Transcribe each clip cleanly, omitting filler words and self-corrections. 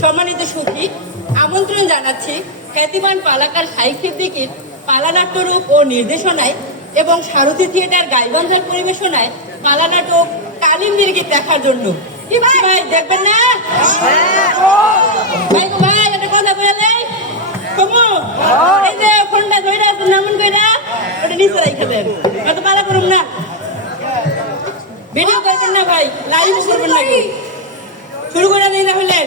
সম্মানিত সুধী, আমন্ত্রণ জানাচ্ছি খ্যাতিমান পালাকার শাইখ সিদ্দিকীর পালানাট্য রূপ ও নির্দেশনায় এবং সারথী থিয়েটার গাইবান্ধার পরিবেশনায় পালানাটক কালিম মির্গির দেখার জন্য। কি ভাই দেখবেন না? ভাই গো ভাই, একটা কথা বলে কমু এই যে ফোনটা ধরে আছেন নামন কইরা ওটা নিচে রাইখা দেন, অত পালা করুন না, ভিডিও করবেন না ভাই, লাইভ করবেন না। শুরু করে দিই তাহলে।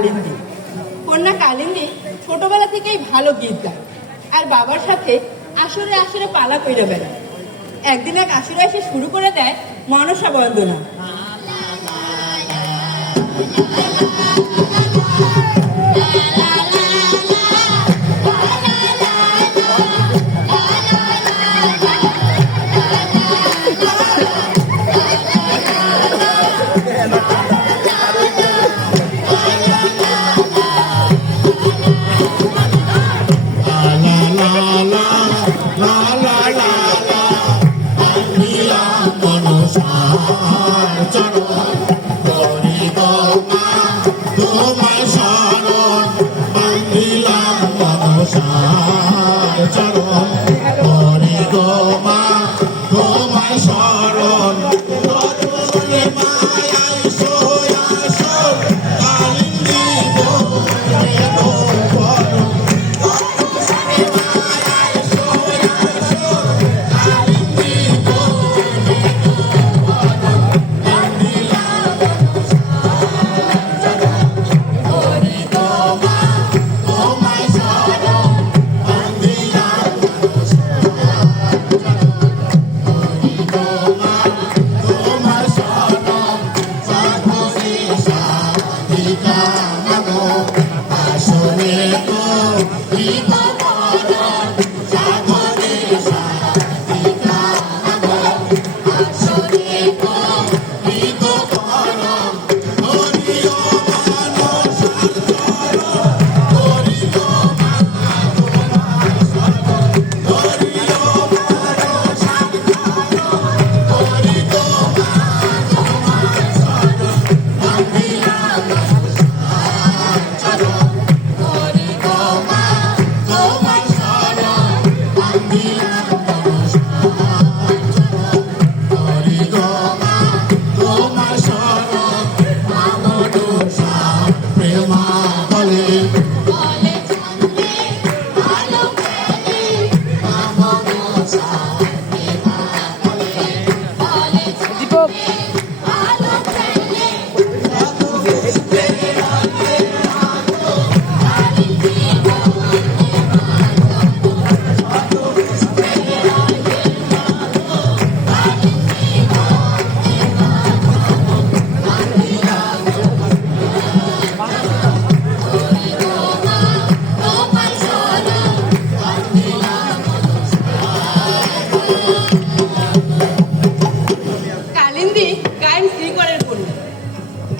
কালিন্দী। কন্যা কালিন্দী ছোটবেলা থেকেই ভালো গীত গায় আর বাবার সাথে আসরে আসরে পালা কইরা বেড়ায়। একদিন এক আসরে এসে শুরু করে দেয় মনসা বন্দনা।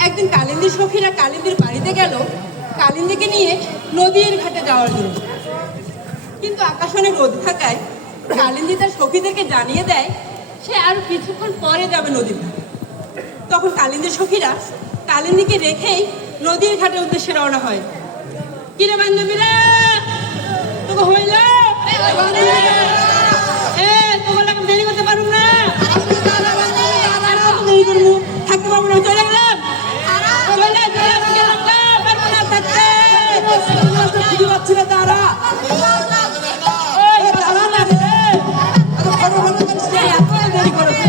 একদিন কালিন্দীর সখীরা কালিন্দীর বাড়িতে গেল কালিন্দীকে নিয়ে নদীর ঘাটে যাওয়ার জন্য। কিন্তু আকাশ অনেক রোদ থাকায় কালিন্দী তার সখীদেরকে জানিয়ে দেয় সে আর কিছুক্ষণ পরে যাবে নদীর ঘাটে। তখন কালিন্দীর সখীরা কালিন্দীকে রেখেই নদীর ঘাটের উদ্দেশ্যে রওনা হয়। কিরে বান্ধবীরা তোকে হইল তোমার দেরি করতে পারুন না, দেরি করবো থাকতে পারবো না, চলে গেলাম তারা দেরি করেছে।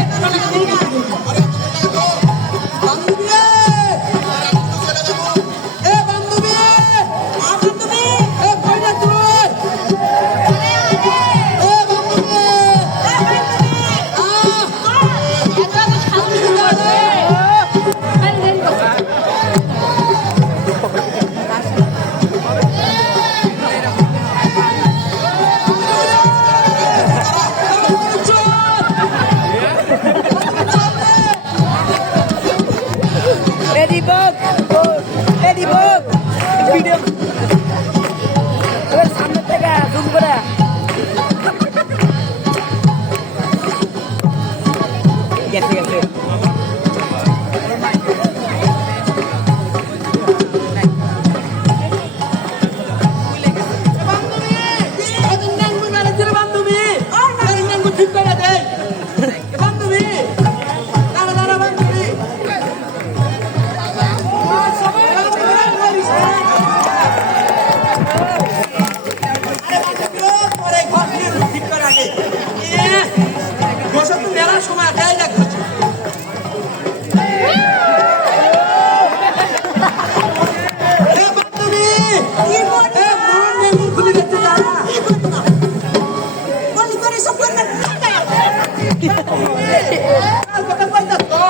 কথা কইতা তো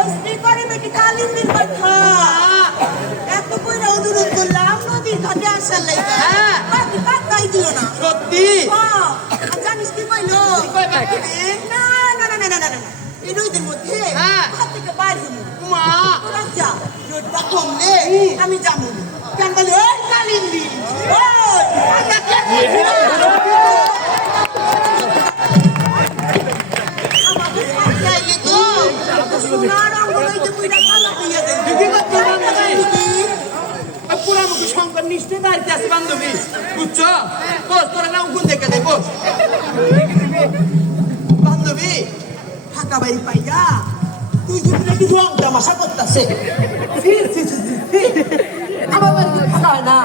অস্তি করে বেটি কালিন্দির কথা এত কইরা অনুরোধ করলাম নদীর ঘাটে আসার লাইগা বাকি টাকাই দিও না সত্যি জানিস কি কইলো না না না না না না এই নদীর মধ্যে ঘর থেকে বাইরে হবো মা তোরা যা রোডটা কমলে আমি যাবো কেন বলে ওই কালিন্দি পুরামুখী শঙ্কর নিশ্চয় বাড়িতে আছে বান্ধবী বুঝছো বস তোরা নাম গুণ দেখে দেয় বস বান্ধবী ফাঁকা বাড়ি পাইয়া তুই যদি নাকি রং তামাশা করতেছে আমার বাড়িতে ফাঁকা হয় না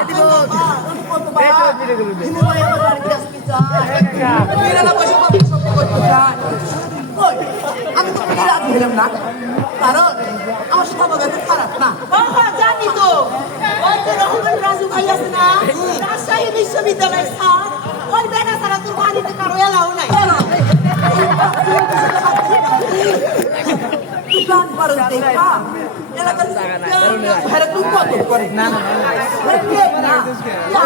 আমি তো রাজি হলাম না কারণ আমার স্বভাব এত খারাপ না জানি তো রাজু ভাই আছে না রাজশাহী বিশ্ববিদ্যালয়ের স্যার ওই বেড়া সারা তোর বাড়িতে কারো এলাও নাই দোকান পারো দেখা এলাকার ভাড়া তুই কত করে না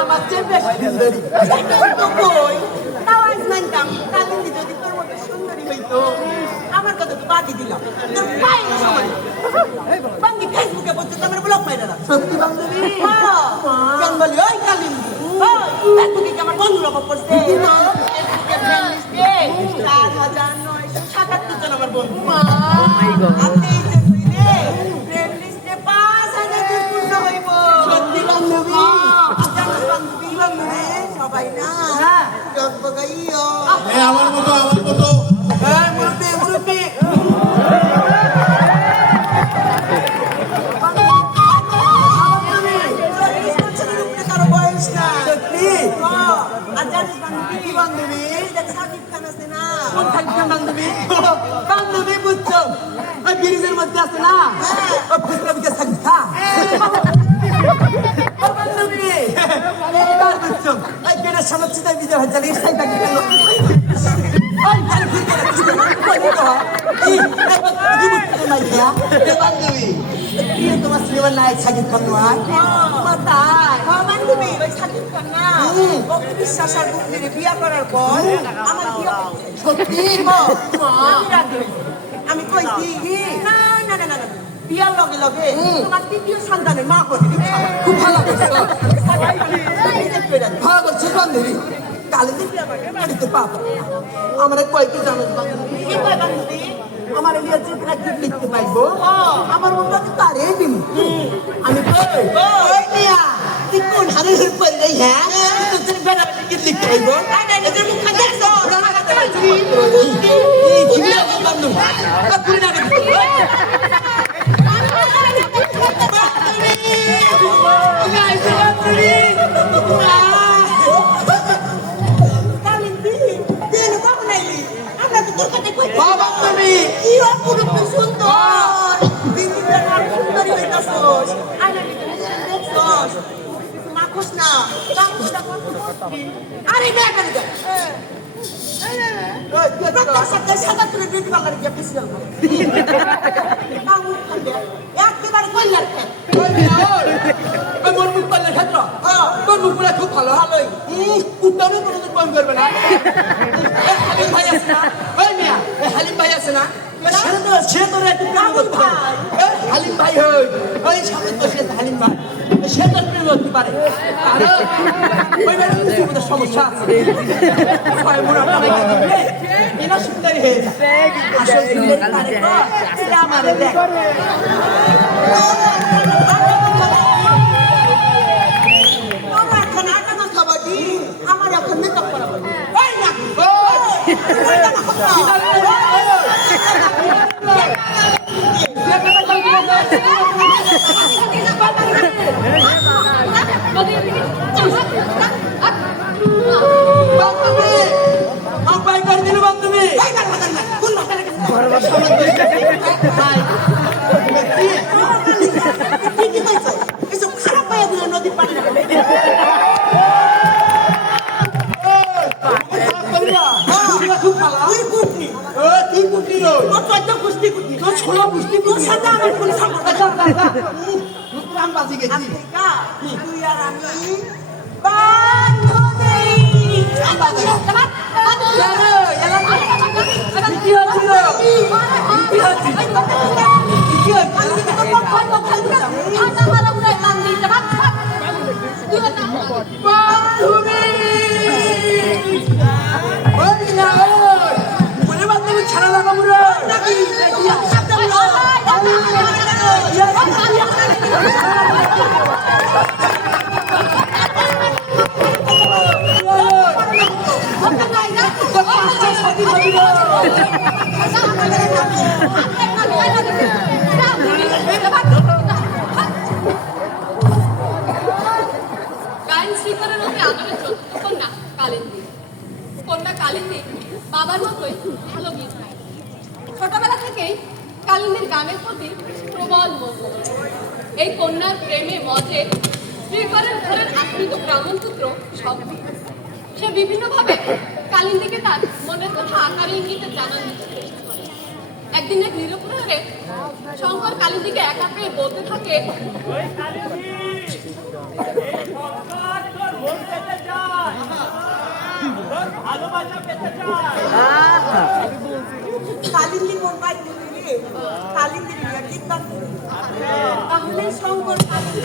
আমার চেয়ে বেশি সুন্দরী কই তাও আজ মানতাম কালিন্দি যদি তোর মতো সুন্দরী হইতো আমার কথা তো বাদই দিলাম তোর পাই সময় বান্ধি ফেসবুকে বলছে তো আমার ব্লক মাইরা রাখ সত্যি বান্ধবী কেন বলি ওই কালিন্দি ফেসবুকে কি আমার বন্ধুরা পড়ছে ফেসবুকে ফ্রেন্ড লিস্টে 4977 জন আমার বন্ধু আপনি এই যে কইলে ফ্রেন্ড লিস্টে 5000 জন পূর্ণ হইব সত্যি বান্ধবী জানো বান্ধবী সবাই না জগবগাইও আমার মতো মুরব্বি কারো বয়স না সত্যি আর জানিস বান্ধবী বান্ধবী সাকিব খান আছে না কোন সাকিব খান বান্ধবী বান্ধবী বুঝছো ওই ব্রিজের মধ্যে আছে না ও ফুসকা বিকে সাকিব খান বান্ধবী তার বুঝছো ওই গেটের সামনে চিতাই বিজয় হয়ে যাবে সাই বাকি গেল ওই খালি ফুসকা কই তো কি বুঝতে নাই দিয়া এ বান্ধবী কি তোমার সিনেমার নায়ক সাকিব খান নয় তোমার তাই বান্ধবী ওই সাকিব খান না ভক্তি বিশ্বাস আর বুকলিরে বিয়া করার পর আমার বিয়া সত্যি আমি কইছি না না না না না বিয়ার লগে লগে তোমার তৃতীয় সন্তানের মা করবে খুব ভালো করছে ভালো করছে বান্ধবী কালে বাড়িতে পাবো আমরা কয়েকটি জানো বান্ধবী আমার এলিয়া যে প্র্যাকটিস লিখতে পারবো আমার মনে হয় তারে দিন আমি কই নিয়া তুই কোন হারে হেল্প করে রে হ্যাঁ তুই বেড়া কি লিখতে পারবো এদের মুখ খাতে দেখছো এই কিলা বান্ধব পুরি না বাবা তুমি কি অপরূপ সুন্দর দিদিটা না সুন্দরী হইতাছস আরে দেখছস মাখুস না কাকুটা আরে না করে দে প্রত্যেক সপ্তাহে ৭৭ বিউটি পার্লারে গিয়ে ফেসিয়াল করে কামু খাবে একেবারে কইলার খেত ওই মোর মুখ করলে ক্ষেত্র তোর মুখ পুরা খুব ভালো ভালোই উত্তরে কোনো তো কম করবে না হালিম ভাই আছে না ওই মিয়া হালিম ভাই আছে না সে তোর একটু প্রেম করতে পারে হালিম ভাই হই ওই সামনে তো সে হালিম ভাই সে তোর প্রেম করতে পারে আর ওই বেলা সমস্যা আছে মোরা এনা সুন্দরী হয়ে যায় আসল সুন্দরী পারে তো আমারে দেখ আমার এখন মেকআপ করা হবে এই না এসব খারাপ পাইয়া দিল নদী পানি খুব ভালো তুই কুটনি ও তুই কুটি রো তোর চোদ্দ কুস্তি কুটনি তোর ছোলা বুঝতে তোর সাথে আমার কোন সম্পর্ক প্রাণ বাজি গেছি আফ্রিকা তুই আর আমি বান্ধবী কি হচ্ছিল কি হচ্ছিল কি হচ্ছিল বান্ধবী ওই না ওই মনে বান্ধবী ছাড়া লাগাবো রে নাকি গায়ন শ্রীকরের মধ্যে আদরের চতুর্থ কন্যা কালিন্দী। কন্যা কালিন্দী বাবার মতোই ভালো গীত গায়। ছোটবেলা থেকেই কালিন্দীর গানের প্রতি প্রবল মোহ। এই কন্যার প্রেমে মজে শ্রীকরের ঘরের আশ্রিত ব্রাহ্মণপুত্র শব্দ। সে বিভিন্নভাবে কালিন্দীকে তার মনের কথা আকারে ইঙ্গিতে জানান দিতে চেষ্টা করে। একদিন এক নিরপরাধে শঙ্কর কালিন্দীকে একা পেয়ে বলতে থাকে, কালিন্দি মন পাই দিলে কালিন্দি গীত গান তাহলে শঙ্কর কালিন্দি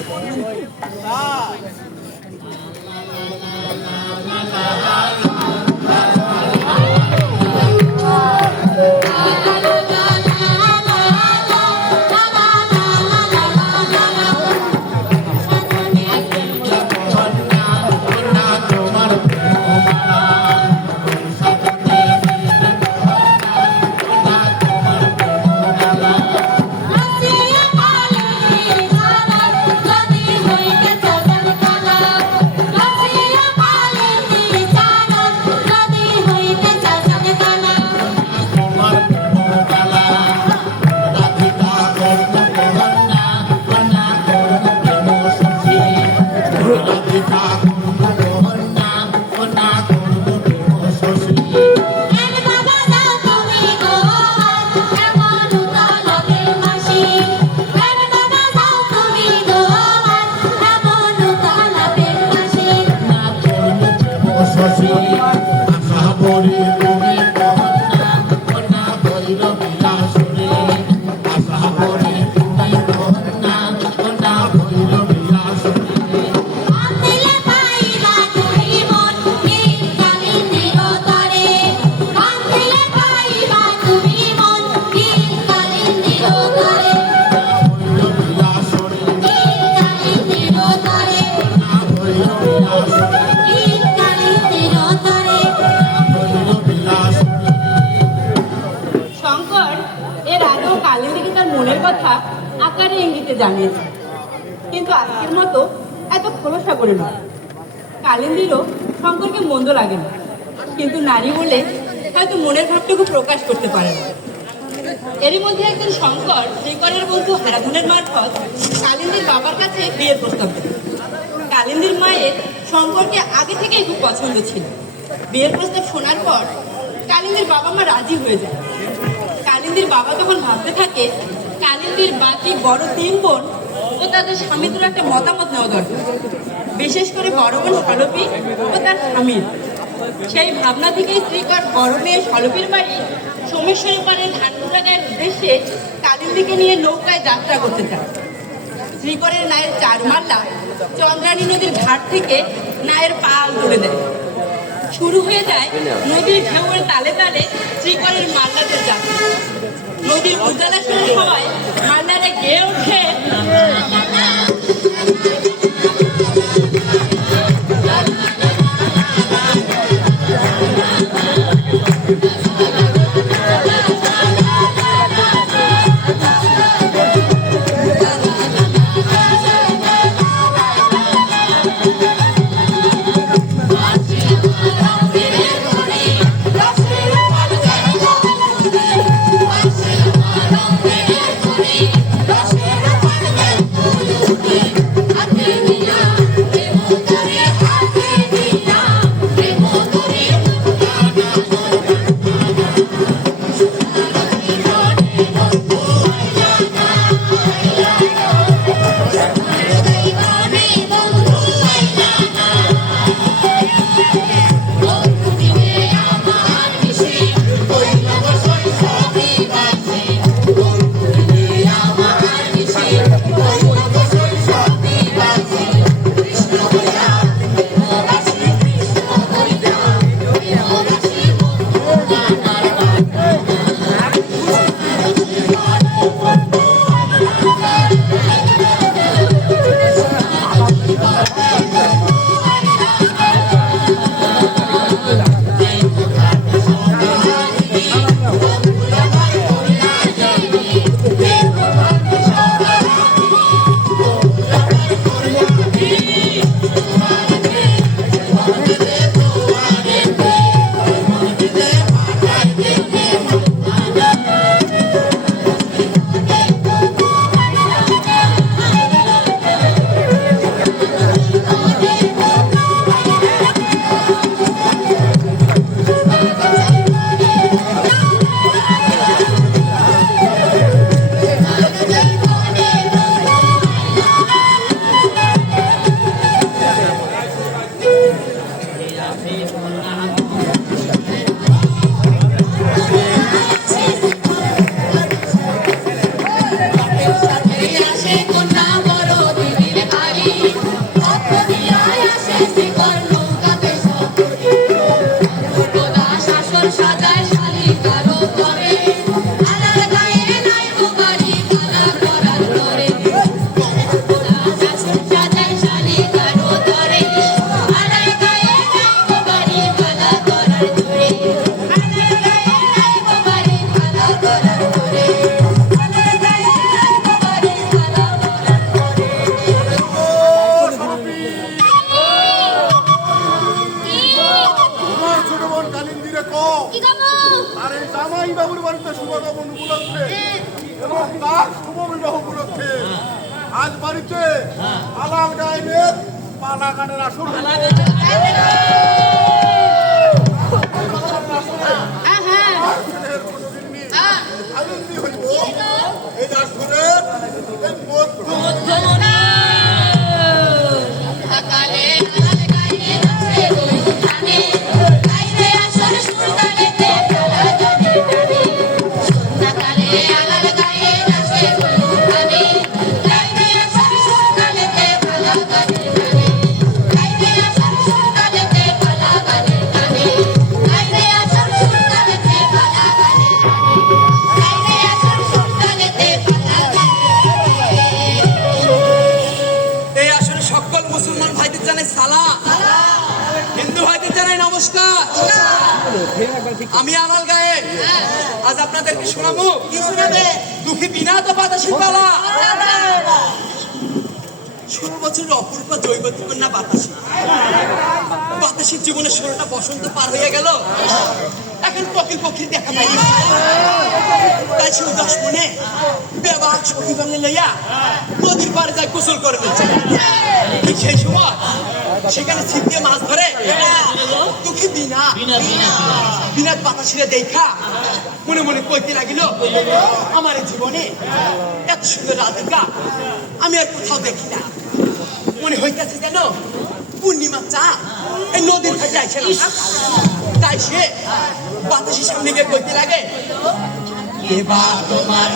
শঙ্কর এর আগেও কালিন্দীকে তার মনের কথা আকারে ইঙ্গিতে জানিয়েছে, কিন্তু আজকের মতো এত খোলসা করে নয়। কালিন্দীরও শঙ্করকে মন্দ লাগে না, কিন্তু নারী বলে হয়তো মনের ভাবটুকু প্রকাশ করতে পারে না। এরই মধ্যে একদিন শঙ্কর শ্রীকরের বন্ধু হারাধনের মারফত কালিন্দীর বাবার কাছে বিয়ের প্রস্তাব দেন। কালিন্দীর মায়ের শঙ্করকে আগে থেকেই খুব পছন্দ ছিল। বিয়ের প্রস্তাব শোনার পর কালিন্দীর বাবা মা রাজি হয়ে যায়। কালিন্দীর বাবা তখন ভাবতে থাকে কালিন্দীর বাকি বড় 3 বোন ও তাদের স্বামীদের একটা মতামত নেওয়া দরকার, বিশেষ করে বড় বোন সলপি ও তার স্বামীর। সেই ভাবনা থেকেই শ্রীকর বড় মেয়ে সলপির বাড়ি সোমেশ্বরের পাড়ে ধানপুরাগায়ের উদ্দেশ্যে কালিন্দীকে নিয়ে নৌকায় যাত্রা করতে চায়। শ্রীকরের নায়ের 4 মাল্লা চন্দ্রানী নদীর ঘাট থেকে নায়ের পাল তুলে দেয়। শুরু হয়ে যায় নদীর ঢেউয়ের তালে তালে শ্রীকরের মাল্লাদের যাত্রা। নদীর উজালা শুরু হওয়ায় মাল্লারা গেয়ে ওঠে, I বাবুর বাড়িতে শুভাগমন উপলক্ষে এবং তার শুভ বিবাহ উপলক্ষে আজ বাড়িতে আলাল গায়েনের পালা গানের আসর হয়েছে। আর ছেলের কোনো দিন নেই, আনন্দী হইব এই আসরের এই মধ্য এই আসলে সকল মুসলমান ভাইদের জানাই সালাম, হিন্দু ভাইদের জানাই নমস্কার। আমি আলাল গায়ে আজ আপনাদেরকে শোনাবো কি শোনাবে? দুঃখী বিনা তো বাতাসি পালা। 16 বছরের অপূর্ব জৈবতী কন্যা বাতাসি। বাতাসির জীবনে 16টা বসন্ত পার হয়ে গেল, এখন পকিল পক্ষীর দেখা পাই না। তাই সে উদাস মনে বেবাক সখী বাঙে লইয়া নদীর পাড়ে যায় গোসল করে দিচ্ছে। ঠিক সেই সময় সেখানে ছিপ দিয়ে মাছ ধরে দুঃখী বিনা বিনা বাতাসিরে দেখা মনে মনে কইতে লাগিল, আমার এই জীবনে এত সুন্দর রাধিকা আমি আর কোথাও দেখি না। মনে হইতেছে যেন পূর্ণিমা চা এই নদীর ঘাটে আইছিলাম। তাই সে বাতাসের সামনে গিয়ে কইতে লাগে, এবার তোমার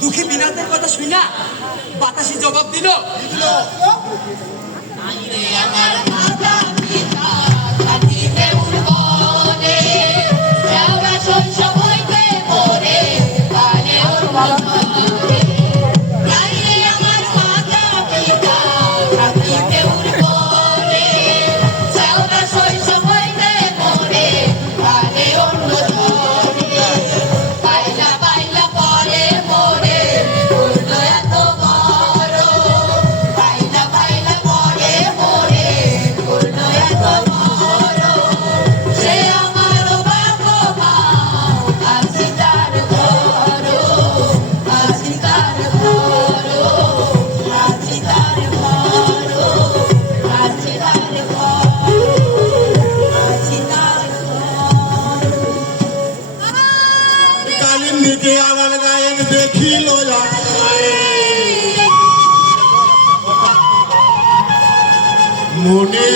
দুঃখী বিনাদের কথা শুনা বাতাসি জবাব দিল, কালিন্দীকে আলাল গায়েন দেখিল মনে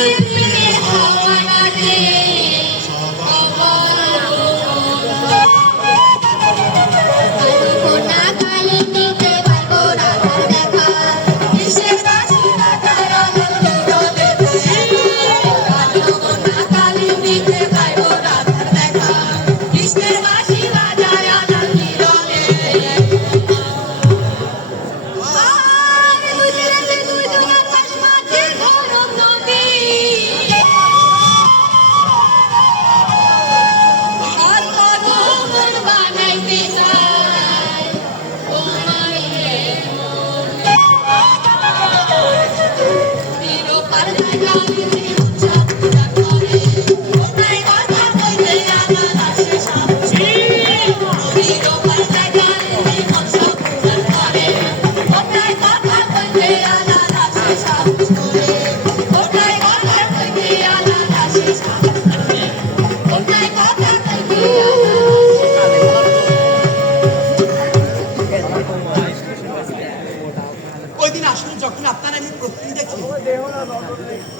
ওই দিন আসলে যখন আপনার আমি প্রথম দেখি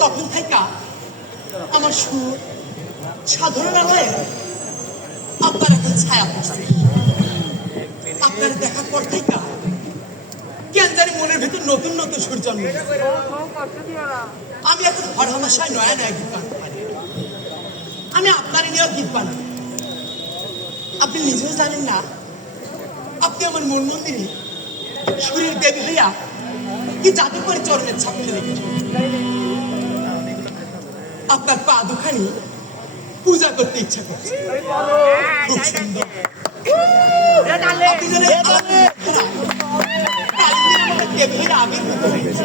তখন থেকে আমার সুর সাধারণ আলোয় আপনার এখন ছায়া পড়ছে। আপনার দেখার পর থেকে কেন জানি মনের ভিতর নতুন নতুন সুর জন্ম নিয়েছে। আমি এখন হরহামেশায় নয়া নয়া গীত বানাতে পারি। আমি আপনার নিয়েও গীত বানাই। আপনি নিজেও জানেন না, আপনি আমার মন মন্দিরে সুরের দেবী হইয়া কি জাদু করে চরণের ছাপ ফেলে গেছেন। আপনার পা দুখানি পূজা করতে ইচ্ছা করছে। খুব সুন্দর। আপনি যেন আমাদের দেবী হইয়া আবির্ভূত হয়েছে।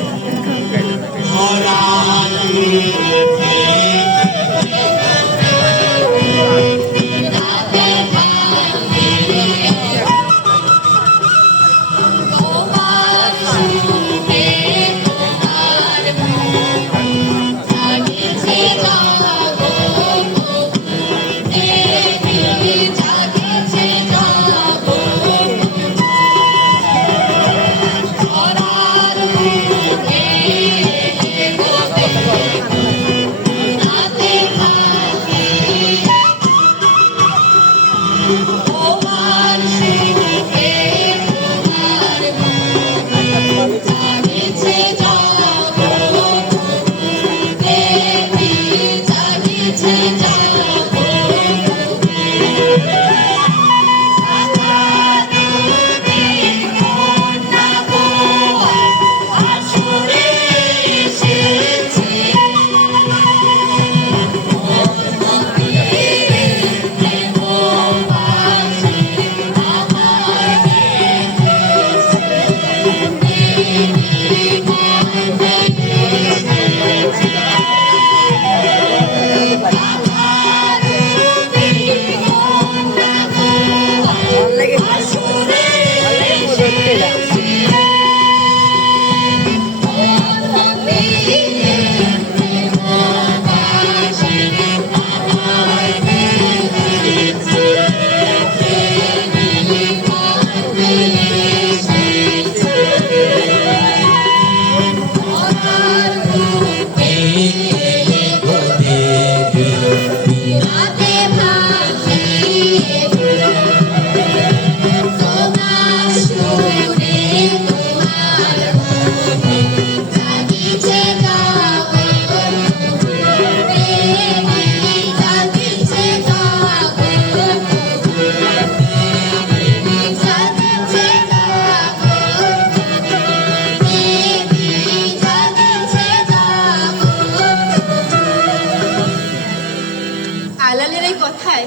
আলালের এই কথায়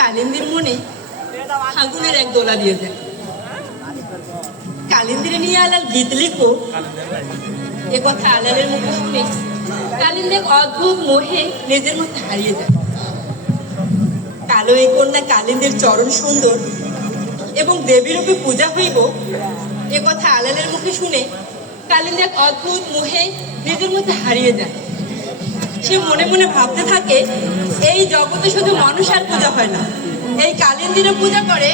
কালিন্দির মনে ফাগুনের এক দোলা দিয়ে যায়। কালিন্দিরে নিয়ে আলাল গীত লিখো, এ কথা আলালের মুখে শুনে কালিন্দি এক অদ্ভুত মোহে নিজের মধ্যে হারিয়ে যায়। কালো এই কন্যা কালিন্দির চরণ সুন্দর এবং দেবীরূপে পূজা হইব, এ কথা আলালের মুখে শুনে কালিন্দি এক অদ্ভুত মোহে নিজের মধ্যে হারিয়ে যায়। সে মনে মনে ভাবতে থাকে, এই জগতে শুধু মানুষের পূজা হয় না, এই কালিন্দিরও পূজা করে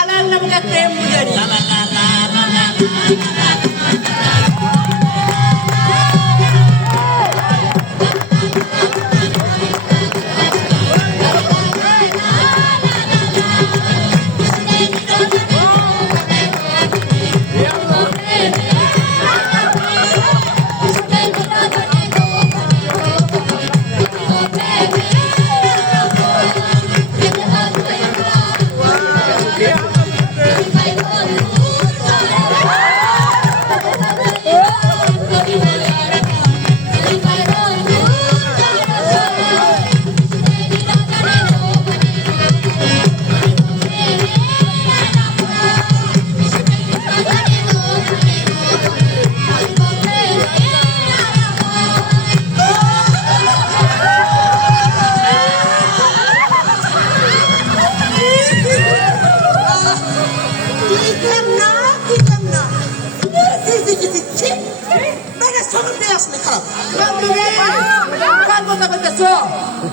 আলাল নামক এক প্রেম পূজারী।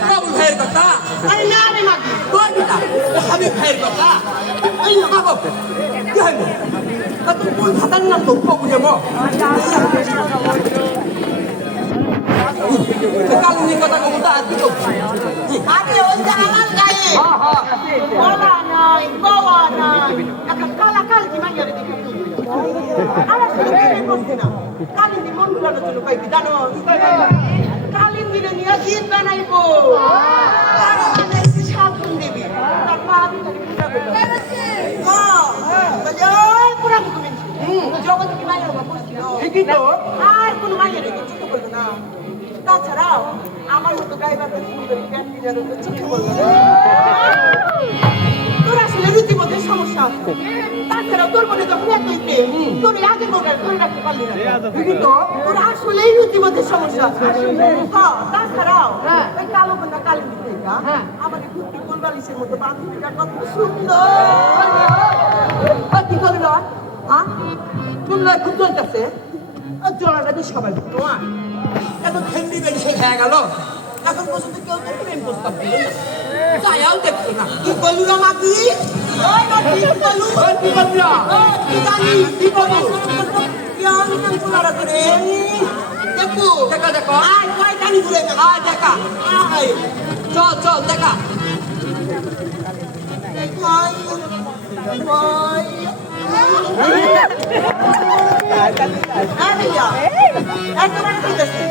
বাবুল ভাইয়ের কথা, আরে না রে মা, তোর কথা, হাবিব ভাইয়ের কথা। এই বাবা, কি হইল? তুমি কোন খাতার নাম তো বাবু দেব? কালিনীর কথা কম তো আজকে তো আরে ওই যে আমার গায়ে হ্যাঁ গলা নাই গলা নাই এখন কালা কালজি মাইয়ারে দেখি আমার শুধু বিয়ে করছি না কালিন্দি মন ভুলানোর জন্য পাইবি জানো কালিন্দিরে নিয়ে গীত বানাইবো আর বানাইছি সাবুন দেবী তার পা দুটাকে পূজা করবো পুরা মুখে জগৎ কি মাইয়ার উপর বসছিল ঠিকই তো আর কোনো মাইয়ার ছোট করবে না তাছাড়াও আমার মতো গাইবারটা সুন্দর প্যান্ট মিলানো তো ছোট করবে না তোর আসলে রুচিবোধের সমস্যা আছে তাছাড়াও তোর মনে যখন এতই প্রেম তোর আগে মনে ধরে রাখতে পারলি না ঠিকই তো তোর আসলেই রুচিবোধের সমস্যা আছে হ্যাঁ তাছাড়াও ওই কালো কন্যা কালী দিতে আমাদের কুর্তি কোলবালিশের মতো বান্ধবীটা কত সুন্দর কি করবি না হ্যাঁ শুনলে খুব চলতেছে জলাটা তো সবাই তোমার এত ঠেন্ডি বেড়ি সে খেয়ে গেল এখন পর্যন্ত কেউ তো প্রেম প্রস্তাব দিল না যায়াও দেখছো না কি বলু না মাগি ওই নটি বলু কি করবি না কি জানি কি বলু ইয়ান নাম চলারা করে দেখো দেখা দেখো আয় কয় জানি ঘুরে না আয় দেখা আয় চল চল দেখা কয় কয় আরে ইয়া একবার ঠিক আছে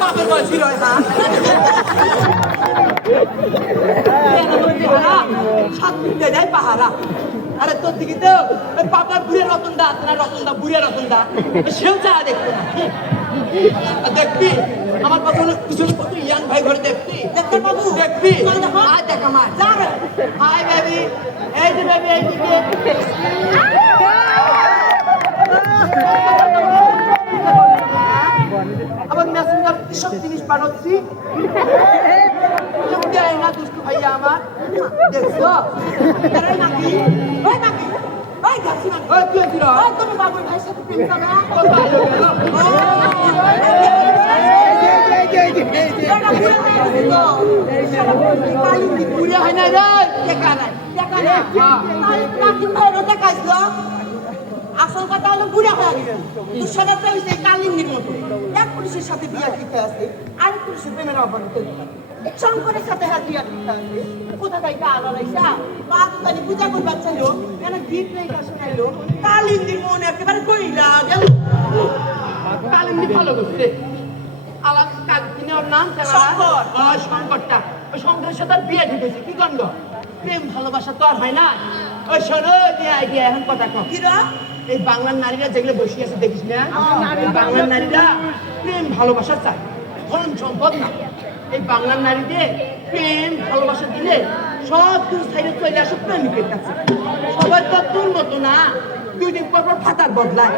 বাপের বয়স ছিল হ্যাঁ সাত মিনিটে যায় পাহারা আরে তোর দিকে তো ওই পাপার বুড়ে রতনদা আছে না রতনদা বুড়ে রতনদা সেও চা দেখতো না দেখবি আমার কথা হলো পিছনে কত ইয়ান ভাই ঘরে দেখবি দেখতে বাবু দেখবি আয় দেখা মা হাই বেবি এই যে বেবি এইদিকে আবার মেসেঞ্জার সব জিনিস পাঠাচ্ছি দেয় না দুষ্টু ভাইয়া আমার দেখছো ওই নাকি ওই নাকি ওই যাচ্ছি না ওই কি হয়েছিল ওই তুমি বাবুর ভাইয়ের সাথে প্রেম করো না কত আলো গেল কালিন্দি পুরে হয় না রে টেকা নাই দেখা না কাকিন ভাইয়েরও দেখাইছিল আসল কথা হলো বুড়া হয়ে গেছে তোর সাথে প্রেম সেই কালিন্দির মতো এক পুরুষের সাথে বিয়া ঠিক আছে আরেক পুরুষের প্রেমের অভাব শঙ্করের সাথে হাত বিয়া ঠিক আছে কোথা থেকে আলো লাইসা পাঁচটানি পূজা করবার চাইলো কেন গীত লেখা শোনাইলো কালিন্দির মন একেবারে কইলা গেল কালিন্দি ভালো করছে আলাপ কাকিনে ওর নাম শঙ্কর। শঙ্করটা ওই শঙ্করের সাথে আর বিয়ে ঠিক হয়েছে কি কাণ্ড প্রেম ভালোবাসা তো আর হয় না ওই শোনো দিয়ে আইডিয়া এখন কথা কম কিরা এই বাংলার নারীরা যেগুলো বসে আছে দেখিস না এই বাংলার নারীরা প্রেম ভালোবাসা চায় ধন সম্পদ না এই বাংলার নারীদের প্রেম ভালোবাসা দিলে সব কিছু সাইডে চলে আসে প্রেমিকের কাছে সবাই তো তোর মতো না 2 দিন পর পর ফাটার বদলায়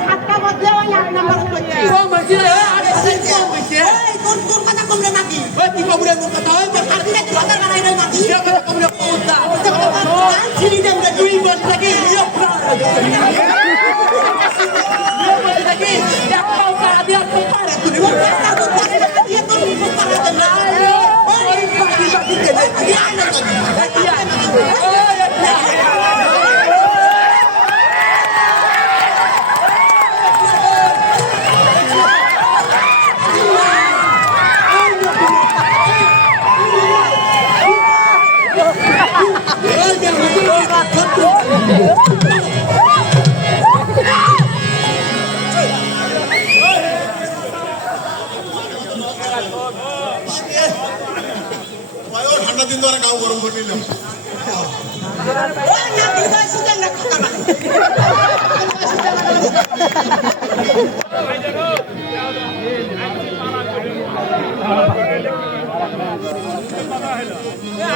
সাতটা বদলে ওই এক নাম্বার করছে তোর কথা কমলে নাকি আর দিলে তুই কথা বানাই নাই নাকি ছিড়ি দেন তুই বস থাকি ঠান্ডা দিন ধরে গাও গরম করে নিলাম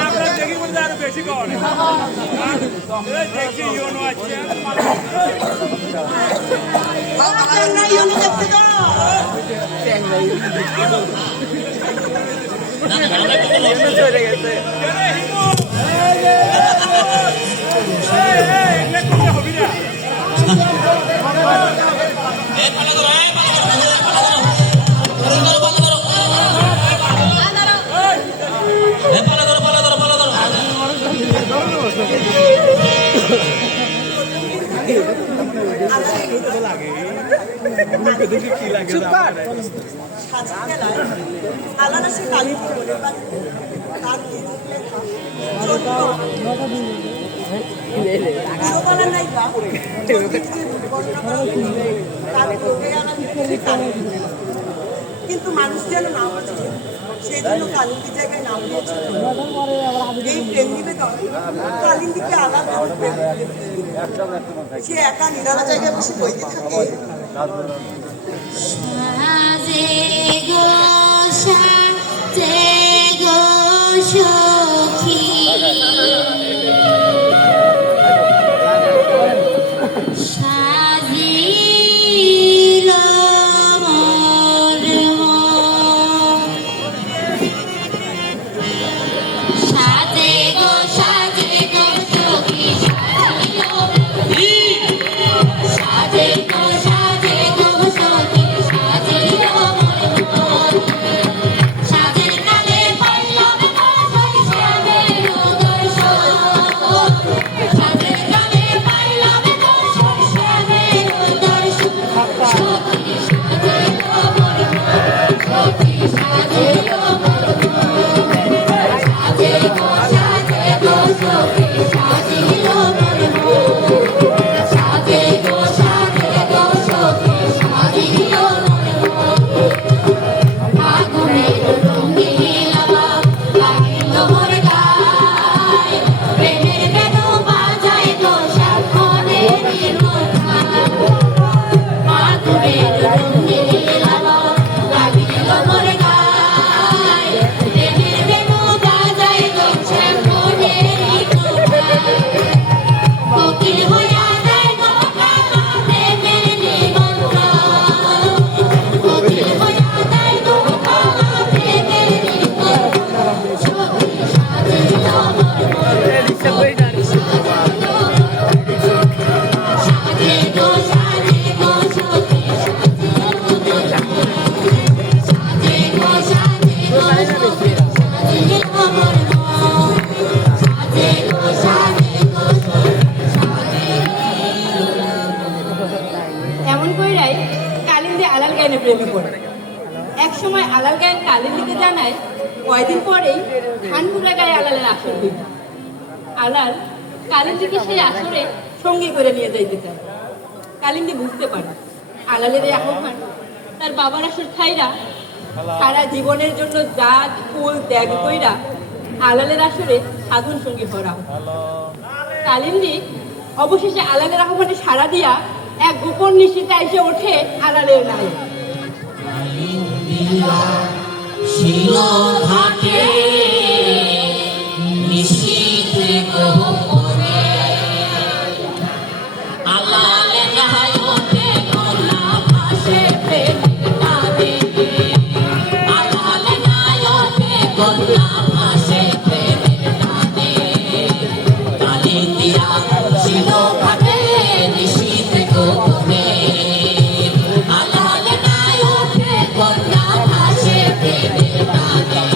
আপনার দেখি বলতে আরো বেশি কর দেখি ইউনো আছে নাই আমি দেখতে দাও আলাদা সে কালী কিন্তু মানুষ যেন না বোঝে সেই জন্য কালিন্দী জায়গায় নাম দিয়েছে এই প্রেম নিবেদন কালিন্দীকে আলাদা সে একা নিরালা জায়গায় বসে বইতে থাকে সাজে গো সখী সাজিল মোর মন। সাজে গো সখী সাজিল সাজে গো সখী সাজিল মোর মন। সাজের কালে পাইলাম শ্যামের দর্শন। সাজের কালে পাইলাম শ্যামের দর্শন। সখী সাজিল মোর মন। সখী সাজিল মোর মন। সাজে গো সখী সাজিল মোর মন। সাজে গো সখী সাজিল মোর মন। আগুনের রঙিলা লাগিল মোর গায়। প্রেমের বেণু বাজায় গো সাধনের কথা। আগুনের রঙিলা লাগিল মোর গায়। প্রেমের বেণু বাজায় গো সাধনের কথা। কোকিল হইয়া যায় গো কালা প্রেমের নিমন্ত্রণ। কোকিল হইয়া যায় গো কালা প্রেমের নিমন্ত্রণ। সখী সাজিল মোর মন। সখী সাজিল মোর মন। সাজে গো সখী সাজিল মোর মন। সাজে গো সখী সাজিল মোর মন। সাজে গো সখী এমন কইরাই কালিন্দী আলাল গায়নের প্রেমে পড়ে। এক সময় আলাল গায়ন কালিন্দীকে জানায় কয়দিন পরেই খানপুরা গায়ে আলালের আসর হইল। আলাল কালিন্দীকে সেই আসরে সঙ্গী করে নিয়ে যাইতে চায়। কালিন্দী বুঝতে পারে আলালের এই আহ্বান তার বাবার আসর খাইরা সারা জীবনের জন্য জাত ফুল ত্যাগ কইরা আলালের আসরে সাধন সঙ্গী ভরা হয়। কালিন্দী অবশেষে আলালের আহ্বানে সাড়া দিয়া এক গোপন নিশিতে এসে ওঠে আলালের নাই। ছিল ঘাটে নিশীথে গোপনে। আলাল নায়কে কন্যা ভাসে প্রেমের টানে। আলাল নায়কে কন্যা ভাসে প্রেমের টানে। কালিন্দিয়া ছিল ঘাটে নিশীথে গোপনে। আলাল নায়কে কন্যা ভাসে প্রেমের টানে।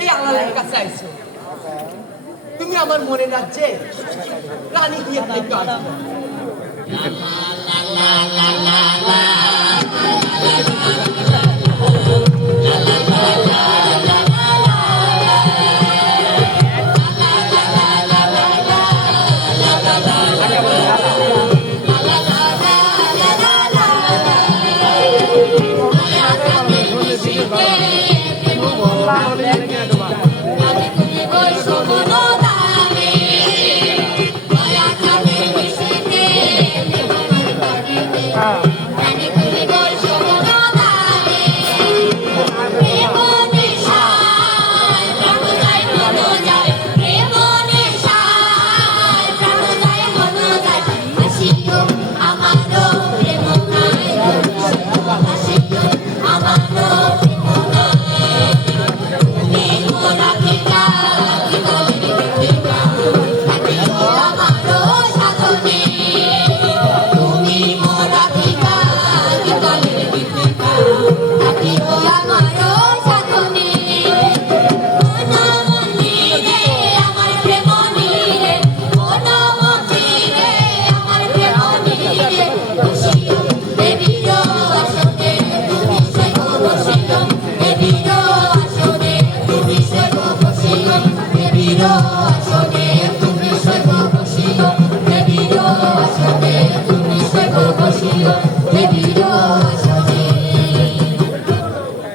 এই আলালের কাছে আইছো তুমি আমার মনে রাখছে রানী দিয়ে থেকে আসো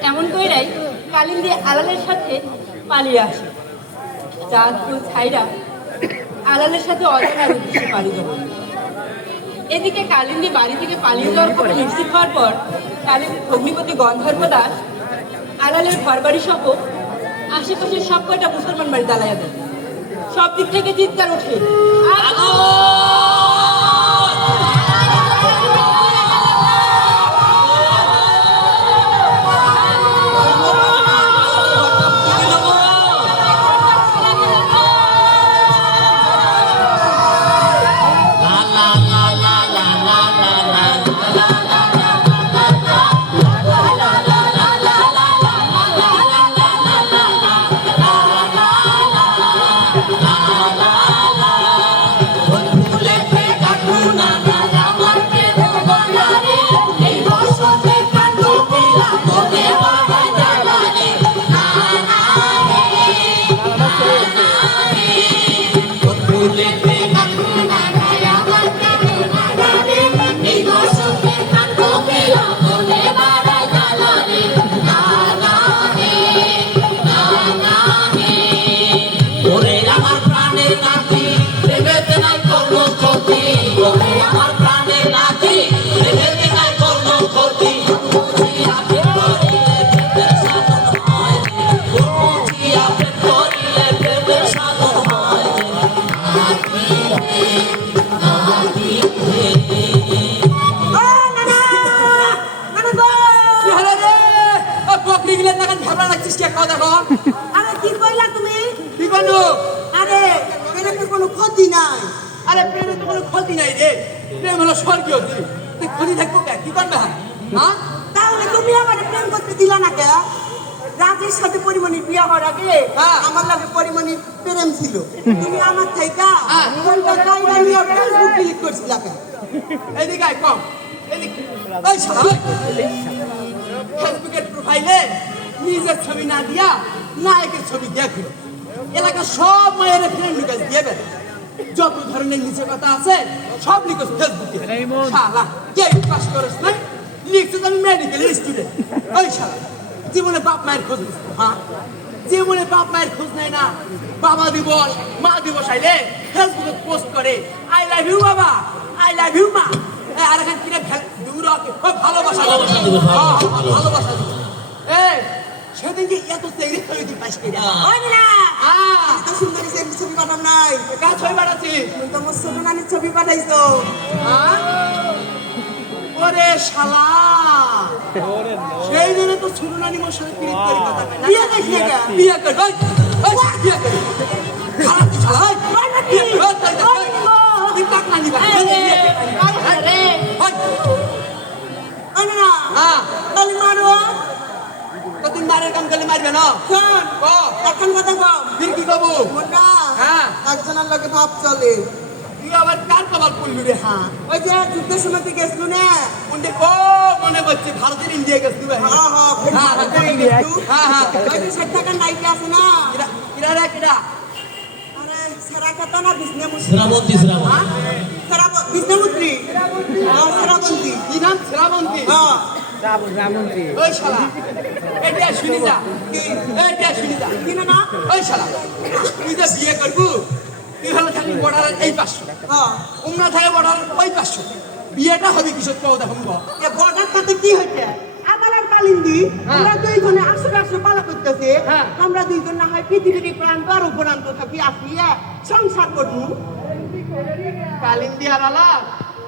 এমন কইরাই কালিন্দী আলালের সাথে পালিয়ে আসে। চাঁদ ফুল ছাইরা আলালের সাথে অজানার উদ্দেশ্যে পালিয়ে যাবে। এদিকে কালিন্দী বাড়ি থেকে পালিয়ে যাওয়ার খবর নিশ্চিত হওয়ার পর কালিন্দীর ভগ্নিপতি গন্ধর্ব দাস আলালের ঘরবাড়ি সহ আশেপাশের সব কয়টা মুসলমান বাড়ি জ্বালাইয়া দেয়। সব দিক থেকে চিৎকার ওঠে, আরে কি কইলা তুমি? কি করলো? আরে এটা তো কোনো ক্ষতি নাই। আরে প্রেমে তো কোনো ক্ষতি নাই রে, প্রেম হলো স্বর্গীয় দিক, তুই ক্ষতি থাকবো কে? কি করবে? হ্যাঁ তাহলে তুমি আমার প্রেম করতে দিলা না কে? রাজের সাথে পরিমণির বিয়ে হওয়ার আগে আমার লাগে পরিমণির প্রেম ছিল। তুমি আমার থেকে কোনটা কাইরা নিয়ে ফেসবুক ক্লিক করছিলা কে? এদিকে আয়, কম এদিকে। ওই শালা, ফেসবুকের প্রোফাইলে নিজের ছবি না দিয়া নায়কের ছবি দেখো। এলাকার সব মায়ের ফ্রেন্ড রিকোয়েস্ট দিয়ে বেড়ে, যত ধরনের নিচে কথা আছে সব লিখোস ফেসবুকে। শালা কে পাস করিস না, লিখছে আমি মেডিকেল স্টুডেন্ট। ওই শালা জীবনে বাপ মায়ের খোঁজ নিস? হ্যাঁ, জীবনে বাপ মায়ের খোঁজ নেয় না। বাবা দিবস, মা দিবস আইলে ফেসবুকে পোস্ট করে আই লাভ ইউ বাবা, আই লাভ ইউ মা। আর এখন কিনে ভালোবাসা ভালোবাসা এই সেদিন যে এত তৈরি করে দিই পাশ করে ওই না এত সুন্দর ছবি পাঠাম নাই। কার ছবি পাঠাচ্ছি? তুমি তো মোর ছোট নানির ছবি পাঠাইছো। ওরে শালা, সেই দিনে তো ছোট নানি মোর সাথে পিরিত করি কথা কয় না। বিয়ে দেখি না বিয়ে কর, ওই বিয়ে কর। শালা তুই শালা, বিয়ে কর, তুই কাক নানি বা ওই না তাহলে মারো কতদিন বারে কানের কাম করলে মারবে না শোন ও এখন কথা কম ফির কি কবু মুন্না হ্যাঁ একজনের লোকে ভাব চলে তুই আবার কার কপাল করলি রে হ্যাঁ ওই যে যুদ্ধের সময় তুই গেছিল না কোনটা ও মনে পড়ছে ভারতের ইন্ডিয়া গেছিল ভাই হ্যাঁ হ্যাঁ হ্যাঁ হ্যাঁ ওই যে 60 টাকার নাইকে আছে না কিরা রে কিরা আরে সারা কথা না বিষ্ণু মুসি শ্রাবন্তী সারা বিষ্ণু মুসি সারাবন্তি কি নাম শ্রাবন্তী হ্যাঁ ওই শালা এটা শুনি যা এটা শুনি যা কিনা না ওই শালা তুই যে বিয়ে করবু তুই হলো থাকবি বর্ডারের এই 500 হ্যাঁ উমরা থাকে বর্ডারের ওই 500 বিয়েটা হবে কিসব তো দেখুন এ বর্ডারটাতে কি হচ্ছে আমার আর কালিন্দি আমরা দুইজনে আসলে পালা করতেছে হ্যাঁ। আমরা দুইজন না হয় পৃথিবীর প্রান্ত আর উপরান্ত থাকি আসিয়া সংসার করবো কালিন্দি আর আলা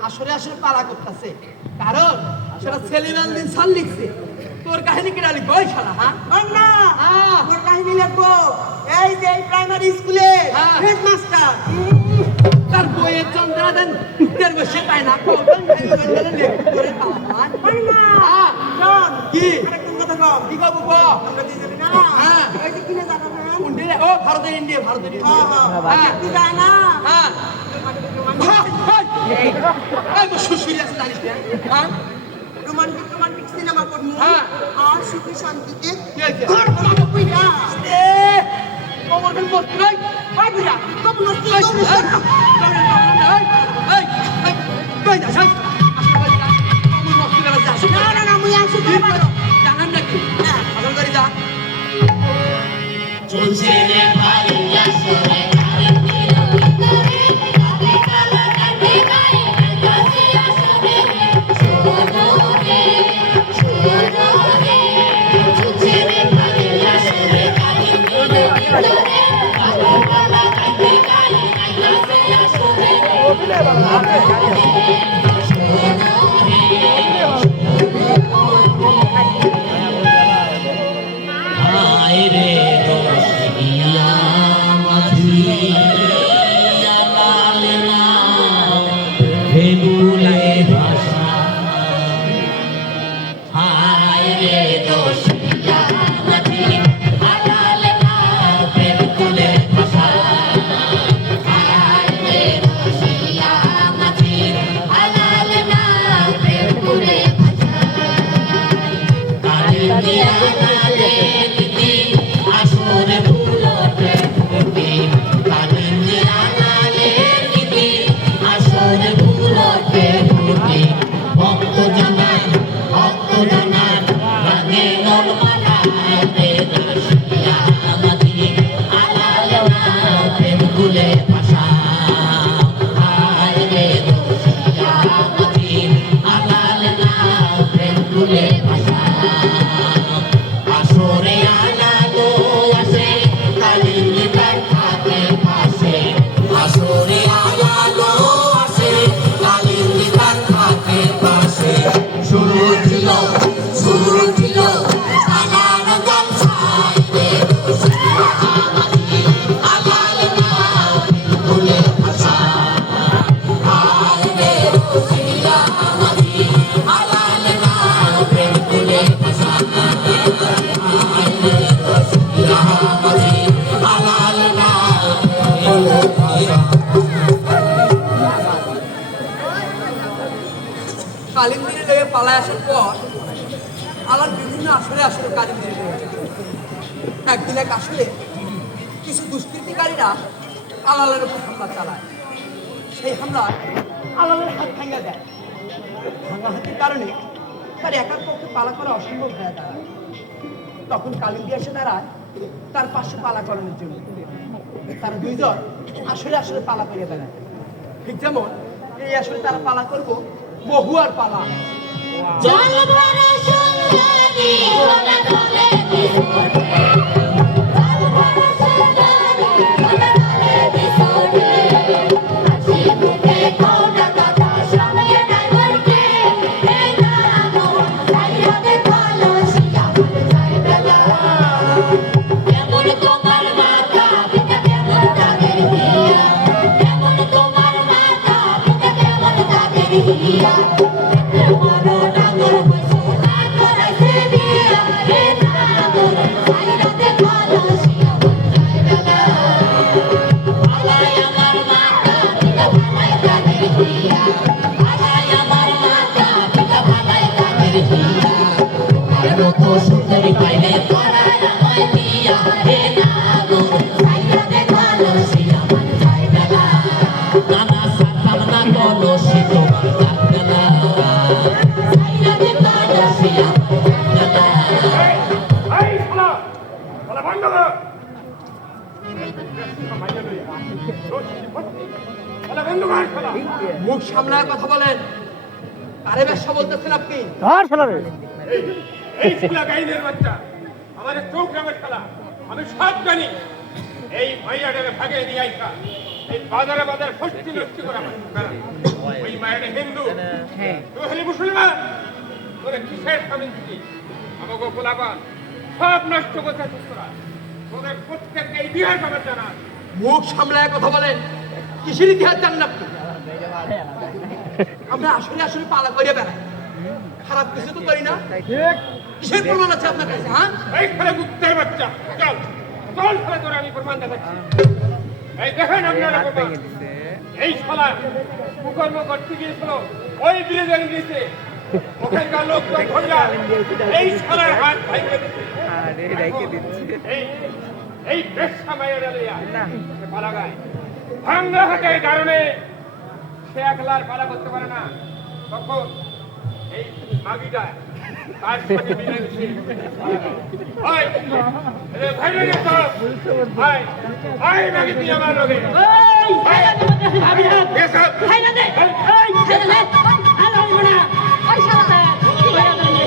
আসলে আসলে পালা করতেছে কারণ সেটা ছেলেবেল দিন সাল লিখছে তোর কাহিনী কিনা লিখবে ওই শালা হ্যাঁ না হ্যাঁ। তোর কাহিনী লিখবো এই যে প্রাইমারি স্কুলে হ্যাঁ। হেডমাস্টার তার বইয়ের যন্ত্রণা দেন উত্তর বসে পায় না কখন করে পালান শোন কি? আরেকটা কথা কম কি বাবু ক আমরা দুইজনে না হ্যাঁ। ওই যে কিনে জানা না কোনটি রে? ও ভারতের ইন্ডিয়া হ্যাঁ হ্যাঁ তুই যায় না হ্যাঁ শ্বশুরি আছে জানিস না হ্যাঁ রোমান্টিক সিনেমা করবো হ্যাঁ। আর সুখী শান্তিতে কি হয়েছে? ঘর বানাবো কইরা এ কোমর দিন মত নাই ভাই বুঝা কম নষ্ট এই কম এই কই যা সাই কোমর মত করে যা না না মুই আসি তো পারো জানান নাকি আসল করে যা চলছে রে ভাইয়া সরে কালিন্দির ভিতরে কালে কালা কাটে গায়ে কাছে আসরে রে সুররে চলছে রে ভাইয়া সরে কালিন্দির ভিতরে কালে কালা কাটে গায়ে কাছে আসরে রে আয় রে দোষিয়া মাঝিয়া লাল না ভেবুলে ভাষা আয় রে দোষিয়া মাঝিয়া লাল না ভেবুলে ভাষা আয় রে দোষিয়া মাঝিয়া লাল না ভেবুলে ভাষা কালিন্দিয়া লালে দিদি আসরে ফুলতে ফুটি কালিন্দিয়া লালে দিদি আসরে ফুলতে ফুটি ভক্ত জানার রাগে নরমালা রে দাসিয়া মাঝি আলাল না প্রেম গুলে ভাষা আয় রে দোষিয়া মাঝি আলাল না প্রেম গুলে ভাষা আসরে আলাদো আসে কালিন্দি তার থাকে পাশে আসরে আলাদো আসে কালিন্দি তার থাকে পাশে শুরু ছিল আলাল জলসায় রে দোষিয়া মাঝি আলাল না ভুলে ভাষা আয় রে দোষিয়া মাঝি আলাল না প্রেম ভুলে ভাষা আয় রে দোষিয়া মাঝি আলাল না ভুলে ভাষা কালিন্দির লেগে পালায় আসার পর আলার বিভিন্ন আসরে আসরে কালিন্দির একদিন এক আসলে কিছু দুষ্কৃতিকারীরা আলালের উপর হামলা চালায় সেই হামলায় আলালের হাত ভাঙা দেয় ভাঙা হাতের কারণে তার একার পক্ষে পালা করা অসম্ভব হয়ে দাঁড়ায় তখন কালিন্দি এসে দাঁড়ায় তার পাশে পালা করানোর জন্য তারা দুইজন আসলে আসলে পালা করে বেড়ায় ঠিক যেমন এই আসলে তারা পালা করবো মহুয়ার পালা জল ভরা সুন্দরী ওলা দলে দিশোরে জল ভরা সুন্দরী ওলা দলে দিশোরে হাসি মুখে কোনা কথা সঙ্গে ড্রাইভারকে এই নামো সাইয়া দে কলসিয়া বলে যাই বেলা কেমন তোমার মাথা পিতা কেমন তাদের হিয়া কেমন তোমার মাথা পিতা কেমন তাদের হিয়া মরো নাগর বসে করাইছে বিয়া হে নাগর শালা বন্ধ কর শালা। মুখ সামলায় কথা বলেন। কারে ব্যবসা বলতেছেন আপনি? এই এই শালা গাইনের বাচ্চা আমাদের চোখ রামের শালা, আমি সব জানি। এই মাইয়াটারে ভাগে নিয়ে আইসা এই বাজারে বাজারে ষষ্ঠী নষ্টি করে আমার বেড়া। ওই মায়াটা হিন্দু, তুই হলি মুসলমান। তোরে কিসের স্বামী দিবি? আমাকে গোলাপান সব নষ্ট করতে তোরা। তোদের প্রত্যেকটা ইতিহাস আমার জানা আছে। মুখ সামলায় কথা বলেন। কিসের ইতিহাস জানেন আপনি? আমরা আসলে আসলে পালা করে বেড়াই, খারাপ কিছু তো করি না। কিসের প্রমাণ আছে আপনার কাছে? হ্যাঁ, এই খেলে কুত্তের বাচ্চা, চল চল খেলে তোরা আমি প্রমাণ দেখাচ্ছি। এই দেখেন আপনারা প্রমাণ। এই শালা কুকর্ম করতে গিয়েছিল ওই ব্রিজের নিচে, ওখানকার লোক তো ধরলা এই শালার হাত ভাঙে দিচ্ছে। এই বেশ্যা মায়ের লইয়া সে পালা গায়। ভাঙ্গা হাতের কারণে সে একলা আর পালা করতে পারে না। তখন এই মাগিটা তার সাথে মিলেমিশে ভাই রে ভাই রে তো ভাই ভাই মাগি তুই আমার লগে এই হাইলাতে বলতেছে ভাবি না এসব হাইলাতে এই হাইলাতে আর হইব না ওই শালা কি ভাইয়া দেন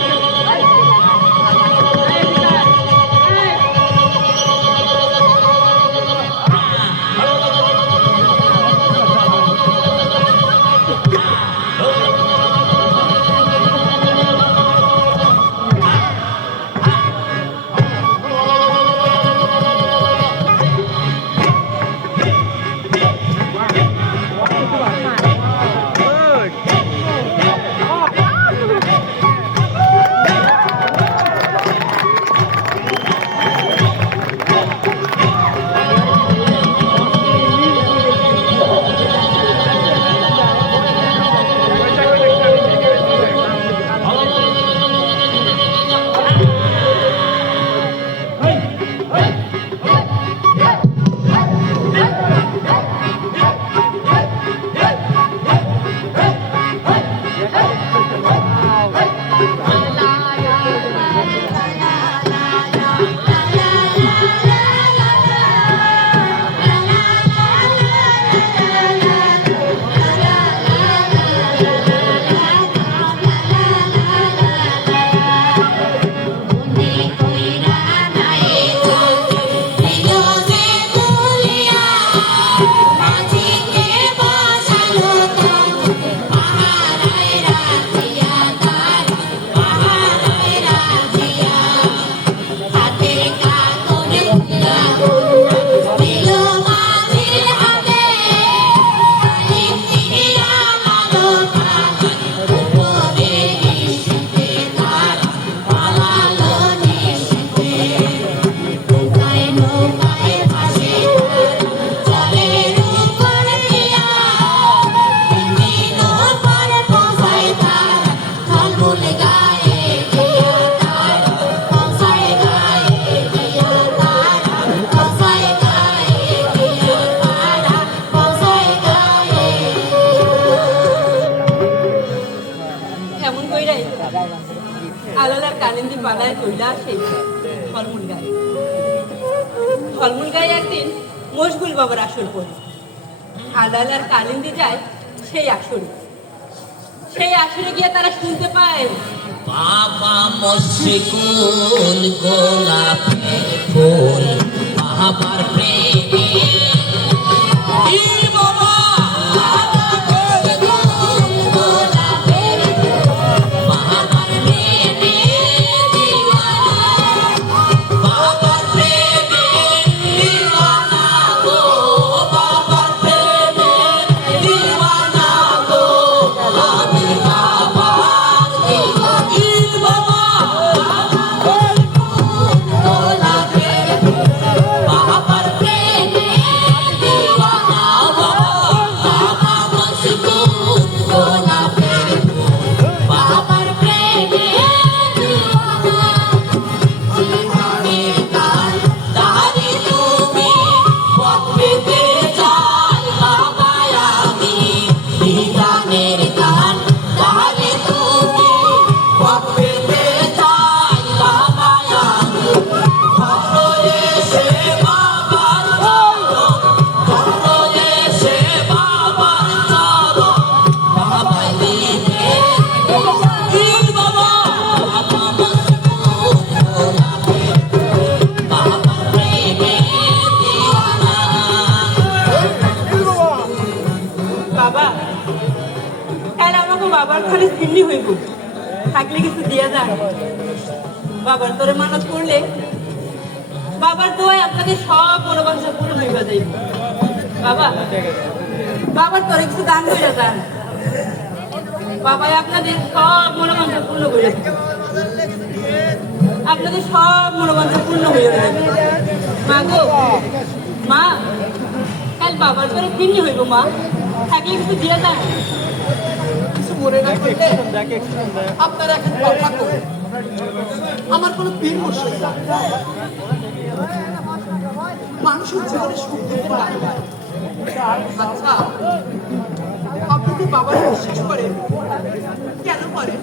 আলালার কালিন্দি পালায় কইলা সেই ফলমূল গায়ে। ফলমূল গায়ে একদিন মশগুল বাবার আসর পড়ে। আলালার কালিন্দি যায় সেই আসরে। সেই আসরে গিয়ে তারা শুনতে পায় বাবা মশগুল গোলাপে ফুল বাবার প্রেমে বাবার ঘরে ছিন্নি হইব, থাকলে কিছু দিয়া যান। বাবার তোরে মানত করলে বাবার দোয়ায় আপনাদের সব মনোবাঞ্ছা পূরণ হইবা যাইব। বাবা, বাবার তোরে কিছু দান কইরা যান, বাবা আপনাদের সব মনোবাঞ্ছা পূর্ণ করে দিবে। আপনাদের সব মনোবাঞ্ছা পূর্ণ হয়ে যাবে। মা গো, মা, কাল বাবার ঘরে ছিন্নি হইব, মা থাকলে কিছু দিয়া যান। কিছু মনে না করলে আপনারা এখন কথা কই। আমার কোনো পীর মুর্শিদ না। মানুষের জীবনে সুখ দুঃখ লাগে। আচ্ছা, আপনি তো বাবার বিশ্বাস করেন, কেন করেন?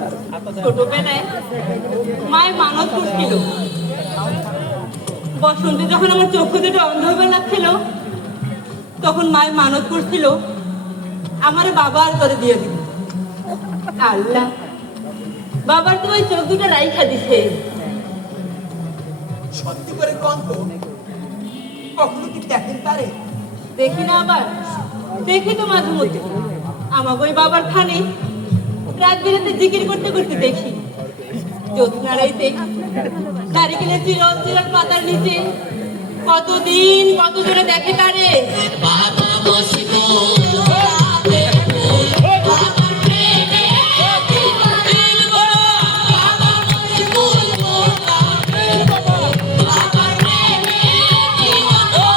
ছোটবেলায় মায়ের মানত করছিল, বসন্তে যখন আমার চক্ষু দুটো অন্ধ হয়ে লাগছিল, তখন মায়ের মানত করছিল আমার বাবার করে দিয়ে দিল। আল্লাহ বাবার তো ওই চোখ দুটো রাইখা দিছে। সত্যি করে কন তো, কখনো কি দেখেন তারে? দেখি না, আবার দেখি তো মাঝে মধ্যে আমাকে ওই বাবার খানে রাত বিরাতে জিকির করতে করতে দেখি। জ্যোৎস্না রাইতে নারিকেলের চিরল চিরল পাতার নিচে কতদিন কতজনে দেখে তারে। বাবা মশগুল গোলাপে ফুল বাবার প্রেমে দিল বড় বাবা মশগুল গোলাপে ফুল বাবার প্রেমে দিওয়ানা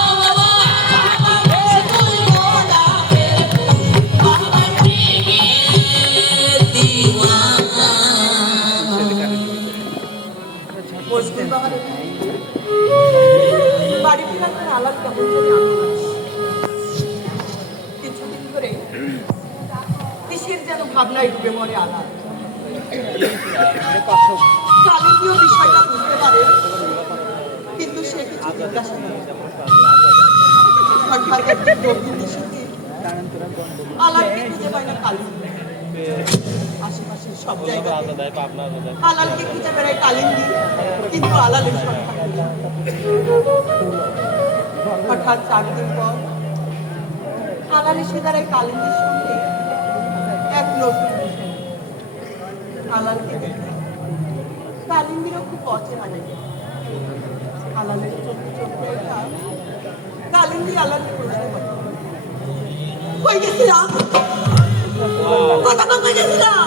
বাবা মশগুল গোলাপে ফুল বাবার প্রেমে দিওয়ানা। বাড়ি ফেরার আলাপ কেমন করে কিছুদিন ধরে কিসের যেন ভাবনায় ডুবে মরে আলাপ। কালীয় বিষয়টা বুঝতে পারে, কিন্তু সে কিছু জিজ্ঞাসা করে। হঠাৎ একটি গভীর নিশীথে আলালকে খুঁজে পায় না কালী। আশেপাশের সব জায়গায় আলালকে খুঁজে বেড়ায় কালিন্দী, কিন্তু আলালের সন্ধান নেই। হঠাৎ 4 দিন পর আলাল এসে দাঁড়ায় কালিন্দীর সঙ্গে এক নতুন বিষয়। আলালকে দেখে কালিন্দীরও খুব অচেনা লাগে। আলালের চোখে চোখ রেখা কালিন্দী আলালকে বুঝতে পারে। কই গেছিলাম? কথা কই গেছিলাম?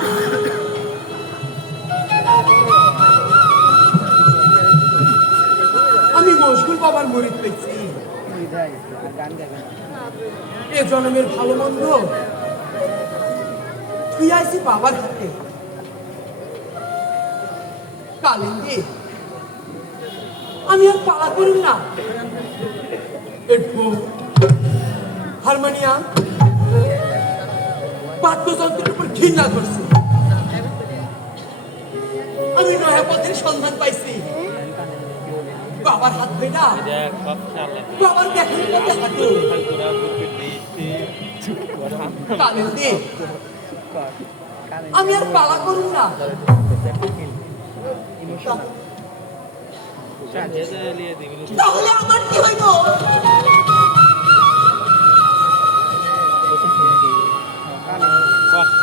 আমি মশগুল বাবার মুরিদ পেয়েছি। এ জন্মের ভালো মন্দ তুই আইসি বাবার হাতে। কালিন্দী, আমি আর পালা করুন না। একটু হারমোনিয়াম বাদ্যযন্ত্রের উপর ঘৃণা করছি। আমি নয়া পথের সন্ধান পাইছি। বাবার হাত ধরে না, বাবার দেখেন কালিন্দী, আমি আর পালা করুন না। তাহলে আমার কি হইব?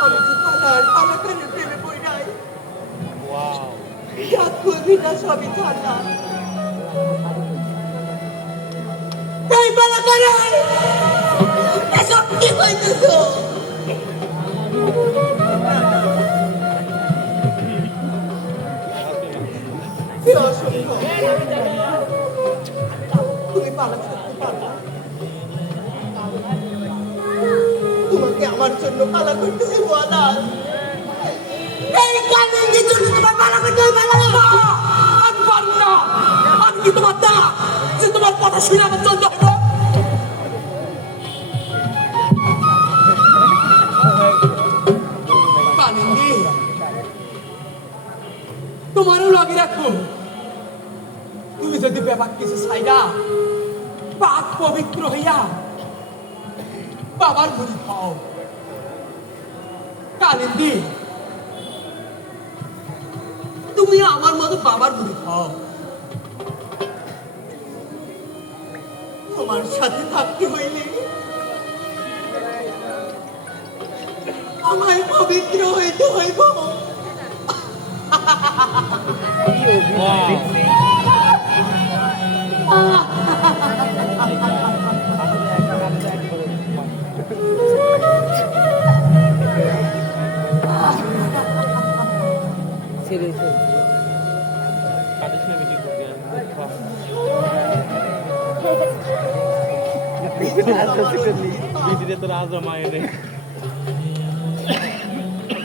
আমি তো পালাকারের প্রেমে পড়ি নাই। ইয়াদ করবি না, সবই ঠান্ডা। এই পালাকারে এসব কি হইতেছ? তুমি পালাতে পারো, তোমাকে আমার জন্য পালা করতেছি বলা। এই কালিন্দীর জন্য তোমার পালা করতে পারো না। আমি পারব না। আমি কি তোমার দা যে তোমার কথা শুনে আমার চলতে হবে? কালিন্দী, তোমারও লগে রাখো। তুমি যদি ব্যাপার কিছু চাইরা পাক পবিত্র হইয়া বাবার মুড়ি খাও। কালিন্দী, তুমি আমার মতো বাবার মুড়ি খাও। তোমার সাথে থাকতে হইলে আমায় পবিত্র হইতে হইব।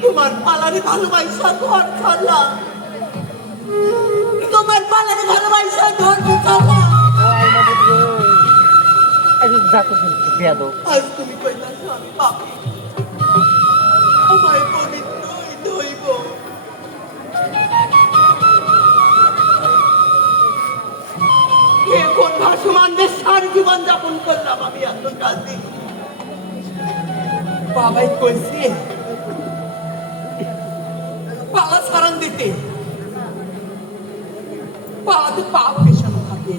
তোমার পালারে ভালোবাসা ঘর ছাড়লাম, তোমার পালারে ভালোবাসা ঘর ছাড়লাম। আজ তুমি কইতাছো আমি পাপী, আমায় পবিত্র হইতে হইব। কোন ভাসমানদের সার জীবন যাপন করলাম আমি এত কাজে। বাবাই কইছে পালা সারান দিতে, পালাতে পাপ পেশানো থাকে।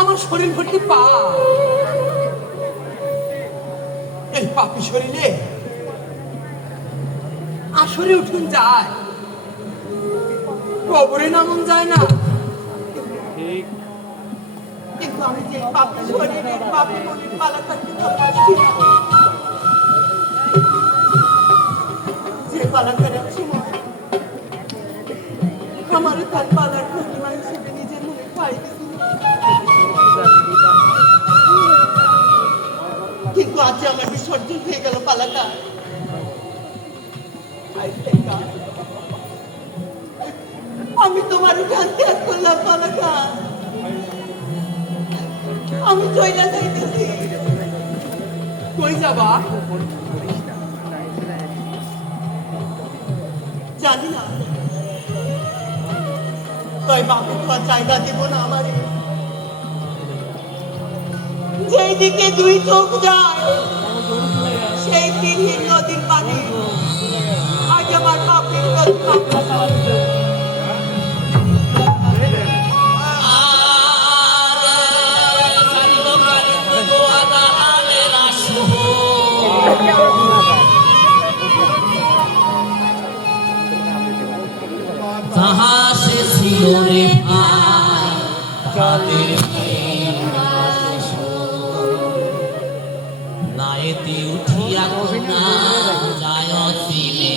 আমার শরীর ভর্তি পাপ, এই পাপি শরীরে আসরে উঠুন যায়, কবরে নামন যায় না। কিন্তু আমি যে পাপি শরীরে পাপি মনে পালা থাকতে ভালোবাসি না, যে পালা করার সময় আমার তার পালার প্রতিমা হিসেবে নিজের মনে পাই দিয়েছিল। কিন্তু আজ আমার বিসর্জন হয়ে গেল পালাটা। আমি তোমার উঠান ত্যাগ করলাম পালাটা, আমি চইলা যাইতেছি। কই যাবা জানি না, তাই বাপে তো আর জায়গা দেব না আমারে। যেই দিকে দুই চোখ যায় সেই তিনহীন নদীর পানি আজ আমার বাপের कहाँ से सिलोरे भाई कादिर नायती उठिया गुना जायो सीने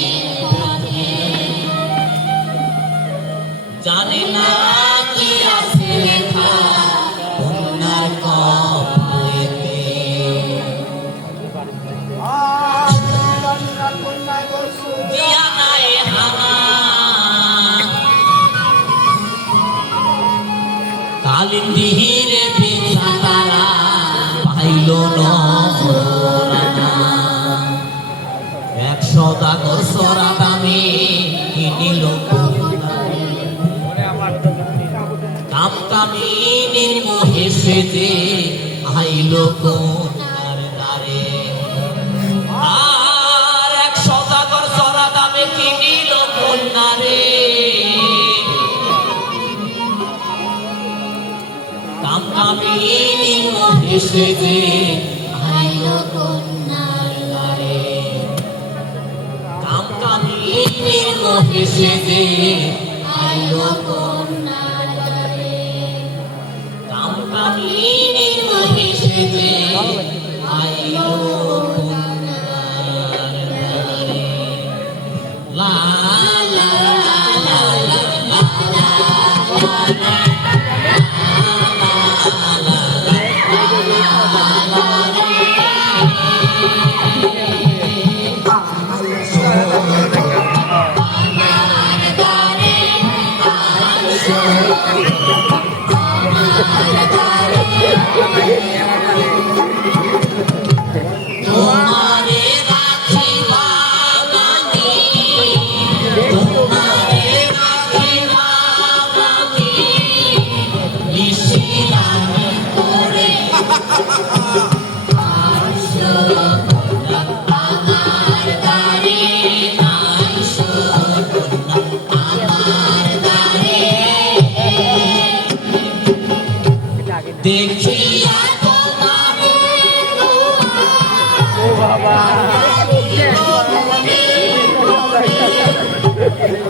जाने ना किया से लेखा उन्नर कौलेते दिया नाए हमा কালিন্দিহিরে পিছা তারা পাইল না 100 দাগর সরা দামে কিনিল কাম কামিনীর মোহে সেজে আইল কোনার দ্বারে আর 100 দাগর সরা দামে কিনিল কন্যারে কামিনীর মোহে সেজে আইল কন্যার দ্বারে কামিনীর মোহে সেজে আইল কন্যার দ্বারে কামিনীর মোহে সেজে আইল কন্যার দ্বারে লা লা লা লা লা Oh,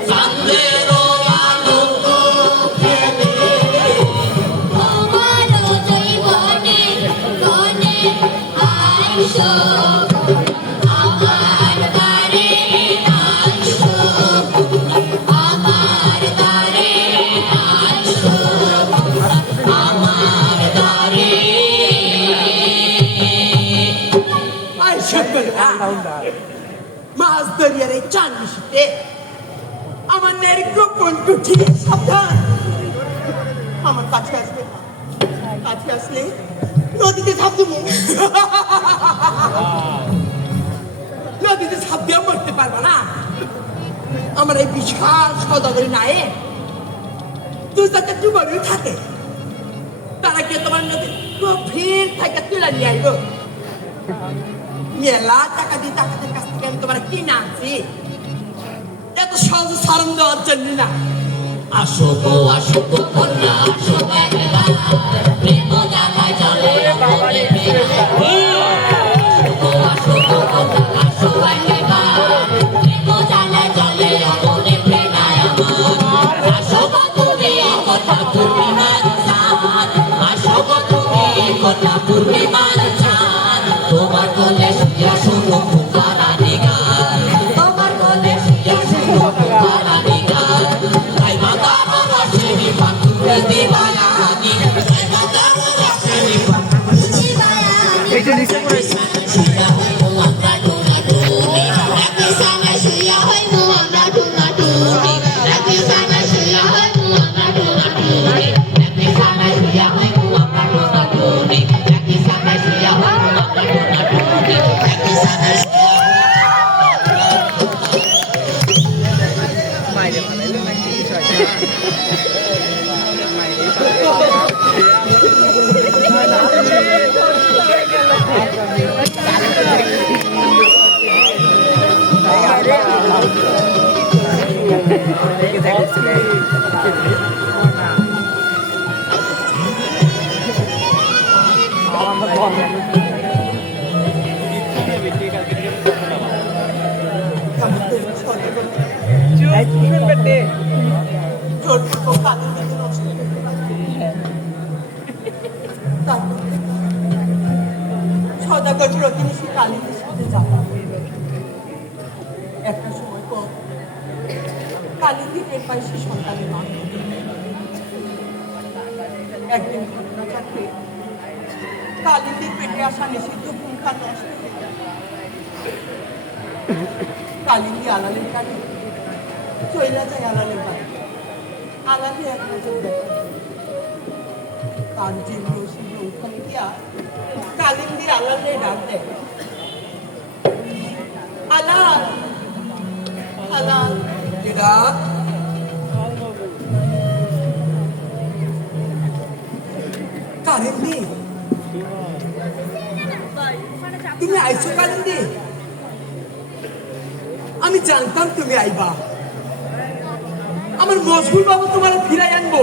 চাঁদেরও আলো আমারও জীবনে মনে আইসো আমার দ্বারে আইসো আমার দ্বারে আইসো আমার দ্বারে আর সকল মাছ দরিয়ার এই চান মিশিতে আমার ন্যায় গোপন কুঠির সাবধান আমার কাছে আসবে না। কাছে আসলে নদীতে ঝাঁপ দেবো নদীতে ঝাঁপ দিয়ে মরতে পারবো না আমার এই বিশাল সদাগরী নায়ে দু চারটা ডুবারই থাকে তারা গিয়ে তোমার নদীর গভীর থেকে তুলে নিয়ে আসবো মেলা টাকা দিয়ে টাকাদের কাছ থেকে আমি তোমার কিনে আনছি এত সহজে সারণ দেওয়ার জন্য না আসো গো আসো গো কন্যা আসো একবার প্রেম জানায় চলে মনে আসো গো কন্যা আসো একবার প্রেম জানায় চলে মনে প্রেমায় আমার আসো গো তুমি কন্যা পূর্ণিমার চাঁদ আসো গো তুমি কন্যা পূর্ণিমার চাঁদ তোমার কোলে শুয়া শুনো পুকারানি গান তোমার কোলে শুয়া শুনো পুকারানি গান আই মাতার রসেনি পাতুরে দিবায়ানি আই মাতার রসেনি পাতুরে দিবায়ানি এই যে নিচে পড়ে শুয়া হইবো আমরা টুনাটুনি একই সময় শুয়া হইবো আমরা টুনাটুনি একই সময় শুয়া হইবো আমরা টুনাটুনি একই সময় শুয়া হইবো আমরা টুনাটুনি একই সময় শুয়া হইবো আমরা টুনাটুনি একই সময় মাইরে ফেলাইলে নাকি কিছু হয় সদাগর প্রতিবেশী কালীদের সাথে যাওয়া একটা সময় পর কালীদি টের পায় সে সন্তানের মা একদিন ঘটনা চক্রে কালীদির পেটে আসা নিষিদ্ধ ভূমিকা নষ্ট হয়ে যায়। কালীদি আলালের কাছে চইলা যায় আলালের বাড়ি আলালে এক নজর দেখে তার যে রসি ওখানে গিয়া কালিন্দির আলালে ডাক দেয় আলাল আলাল এরা কালিন্দি তুমি আইছো কালিন্দি আমি জানতাম তুমি আইবা আমার মজবুর বাবু তোমার ফিরাই আনবো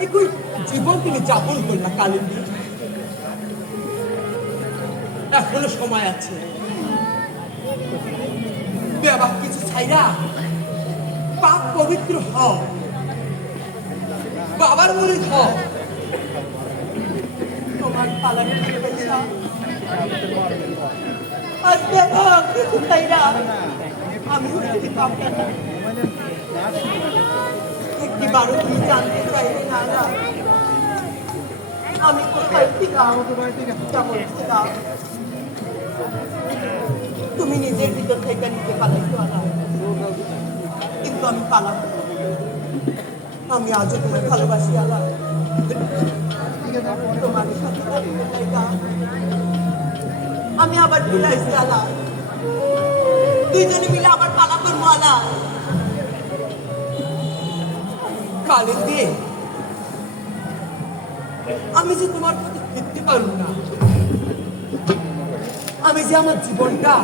একই জীবন তুমি যাপন করলা কালিন্দি এখনো সময় আছে আবার কিছু ছাইরা পাপ পবিত্র হও বাবার মনে হও তোমার পালানোর পয়সা আজকে আমার কিছু ছাইরা আমি হচ্ছি পাপটা একটি বারো তুমি জানতে চাইলে না না আমি কোথায় ছিলাম কেমন ছিলাম তুমি নিজের ভিতর থেকে নিতে পালাইছো আলাম কিন্তু আমি পালাম না। আমি আজও তোমায় ভালোবাসি আলাম তোমার সাথে আমি আবার ফিরাইছি আলাম দুইজনে মিলে আবার পালা করবো আলাম কালের দিয়ে আমি যে তোমার প্রতি ফিরতে পারব না আমি যে আমার জীবনটা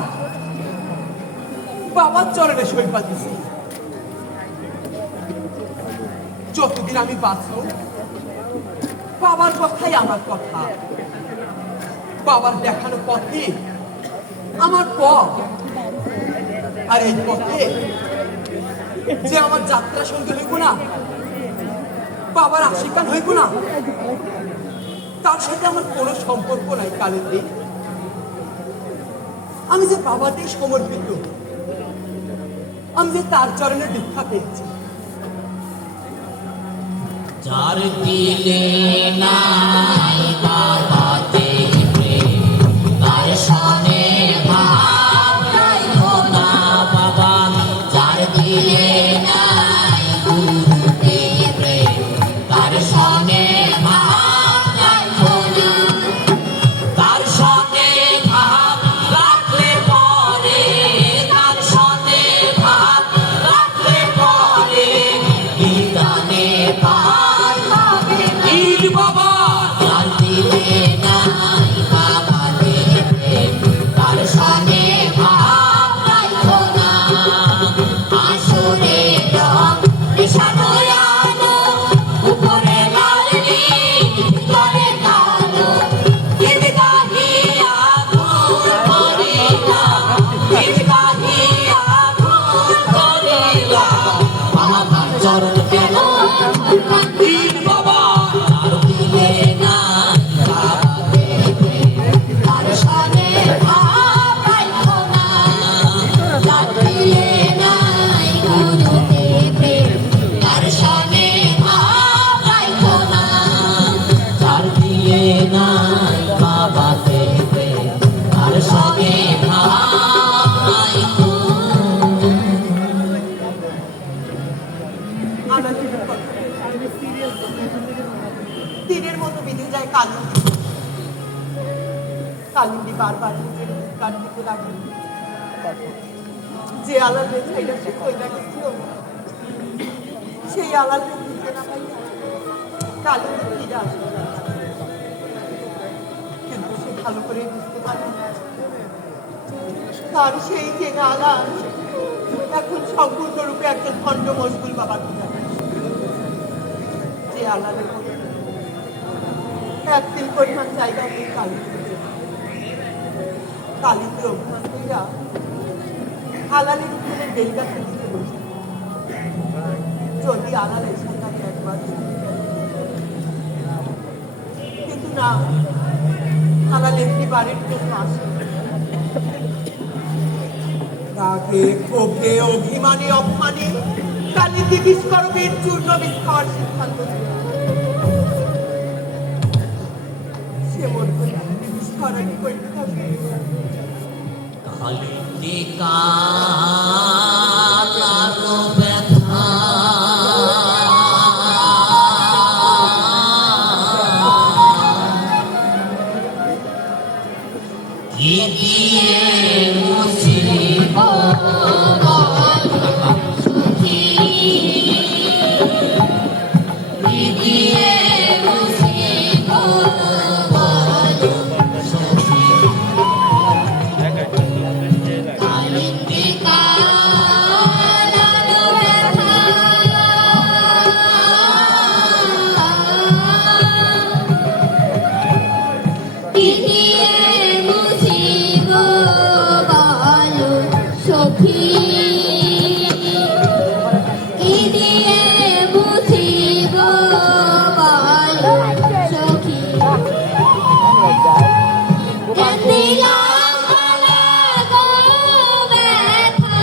বাবার চরণে সই পাচ্ছি যতদিন আমি বাঁচব বাবার কথাই আমার কথা, বাবার দেখানো পথে আমার পথ, আর এই পথে যে আমার যাত্রা সঙ্গে হইব না, বাবার আশীর্বাদ হইব না, তার সাথে আমার কোনো সম্পর্ক নাই। কালেন্দি, আমি যে বাবাতেই সমর্পিত, আমি যে তার চরণে দীক্ষা পেয়েছি। যার দিলে নাই বাবাতে প্রেম, তার সনে ভাব রাখো না বাবা। যার দিলে নাই গুরুতে প্রেম, তার সনে ভাব রাখো না। তার সনে ভাব রাখলে পরে, তার সনে ভাব রাখলে পরে বিদানে পার হবে না। বাবা যার দিলে নাই বাবাতে প্রেম, তার সনে ভাব রাখো না। আসরে রং মিশানো আলো, উপরে লাল নীল, ভিতরে কালো। ঈদ গাহিয়া ঘুর করিলাম, ঈদ গাহিয়া ঘুর করিলাম। আমার চরণ কেন বাবা তার দিলে নাই বাবাতে প্রেম, তার সনে ভাব রাখো না। যার দিলে নাই গুরুতে প্রেম, তার সনে ভাব রাখো না। যার দিলে নাই বাবাতে প্রেম, তার সনে ভাব রাখো আমরা কিন্তু তীরের মতো বেঁধে যায় কালিন্দী। কালিন্দী বারবার নিজের গান দিতে লাগলো, যে আলালের ছাইটা সে কইরা গেছিল, সেই আলালের দিতে না পাইয়া কালিন্দী ফিরে আসলো। কিন্তু সে ভালো করে বুঝতে পারল না, তার সেই যে আলাল এখন সম্পূর্ণরূপে একজন খণ্ড মশগুল বাবার পূজা করে। যে আলালের মধ্যে এক তিল পরিমাণ জায়গা নিয়ে কালিতে অভিমান কইরা আলালের উপরে বেলগাছের দিকে বসে, যদি আলালের সাথে একবার কিন্তু না, আলাল একটি বাড়ির জন্য আসে। রাগে ক্ষোভে অভিমানে অপমানে কালিন্দী বিস্ফোরকের চূর্ণ বিস্ফোর সিদ্ধান্ত নিল। সে মন করে বিস্ফোরণ করতে থাকবে। কালিন্দী কালো ব্যথা, কি দিয়ে মুছিব সুখী, কি দিয়ে মুছিব সুখী। কালিন্দী কালো ব্যথা, কি দিয়ে মুছিব বলো সখী, কি দিয়ে মুছিব বলো সখী। কান্দিলাম গলা গো ব্যথা,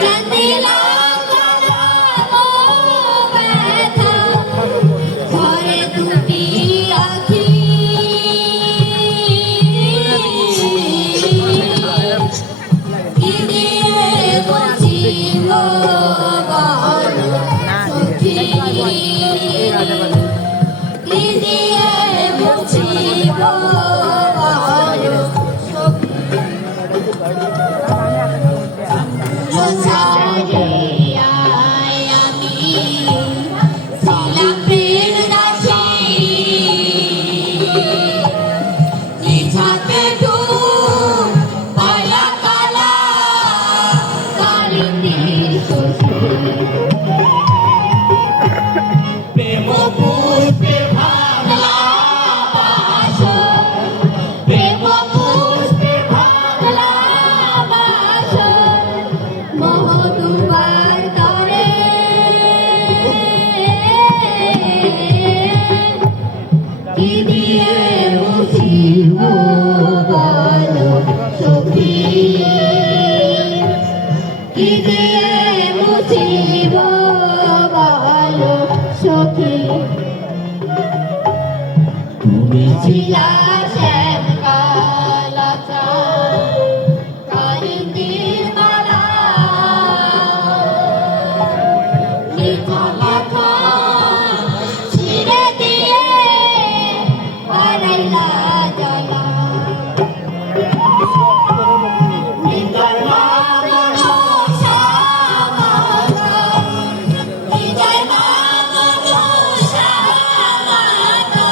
কান্দিলাম গলা গো ব্যথা, ঘরে দুটি আখি কি দিয়ে বুঝিব বলো সখী, কি দিয়ে বুঝিব বলো সখী। ছাড়িয়ায় আমি ছিলাম প্রেম দাসী, নিঝাতে ডুব পায়া কালা কালিন্দীর শশী। কি দিয়ে মুছিব বলো সখী কি দিয়ে মুছিব বলো সখী তুমি ছিলা শ্যাম কালাচা কালিন্দির মালা লিখা লেখা ছিঁড়ে দিয়ে বানাইলা জ্বালা নিতার নাম মনসা মাতা নিতার নাম মনসা মাতা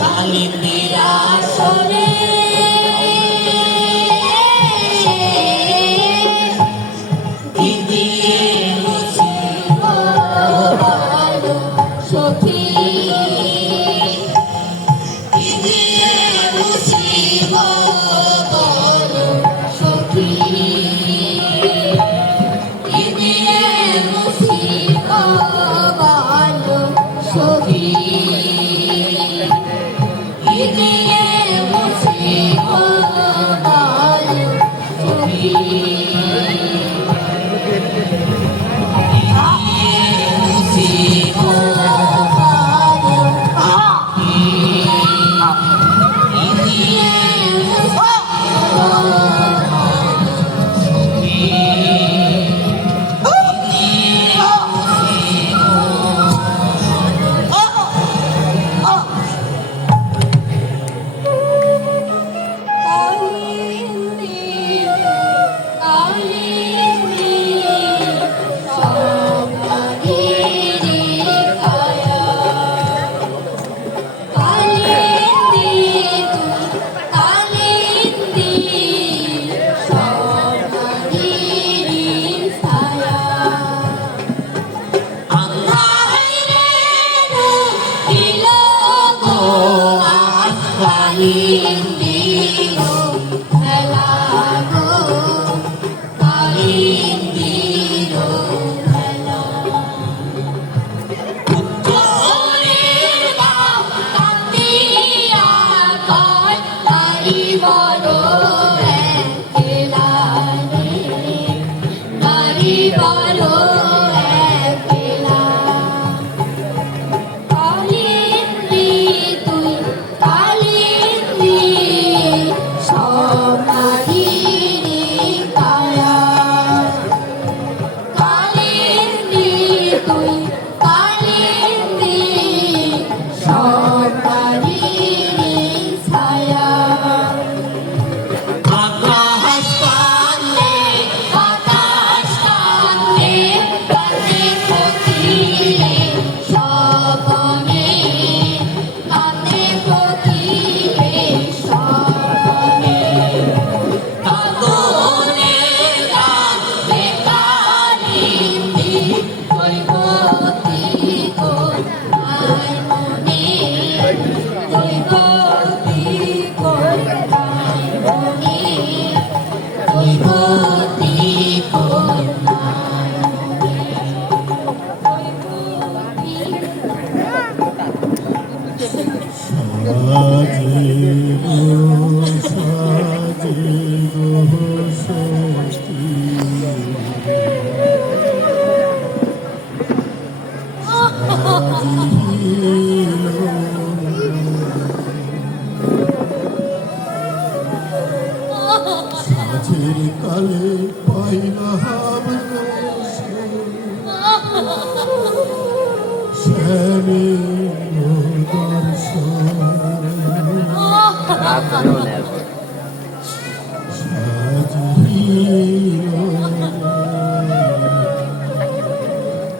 কালিন্দির আসরে কি দিয়ে মুছিব বলো সখী কি দিয়ে মুছিব বলো সখী কি দিয়ে মুছিব বলো সখী কি দিয়ে মুছিব বলো সখী Kalindiro, halago, kalindiro, halago. Uccolir bau kandiakan, dari boro ekilani, dari boro কালে পাইলাম শ্যামী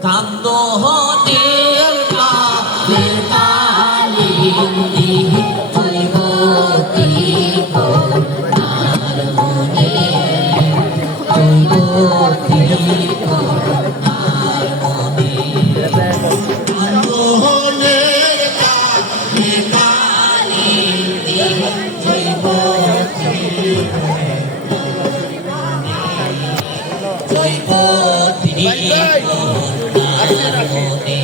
কান্দ হতের কালে কালিন্দি জৈবতী করুণার মনে জৈবতী করুণার মনে কান্দ হতের কালে কালিন্দি জৈব মনে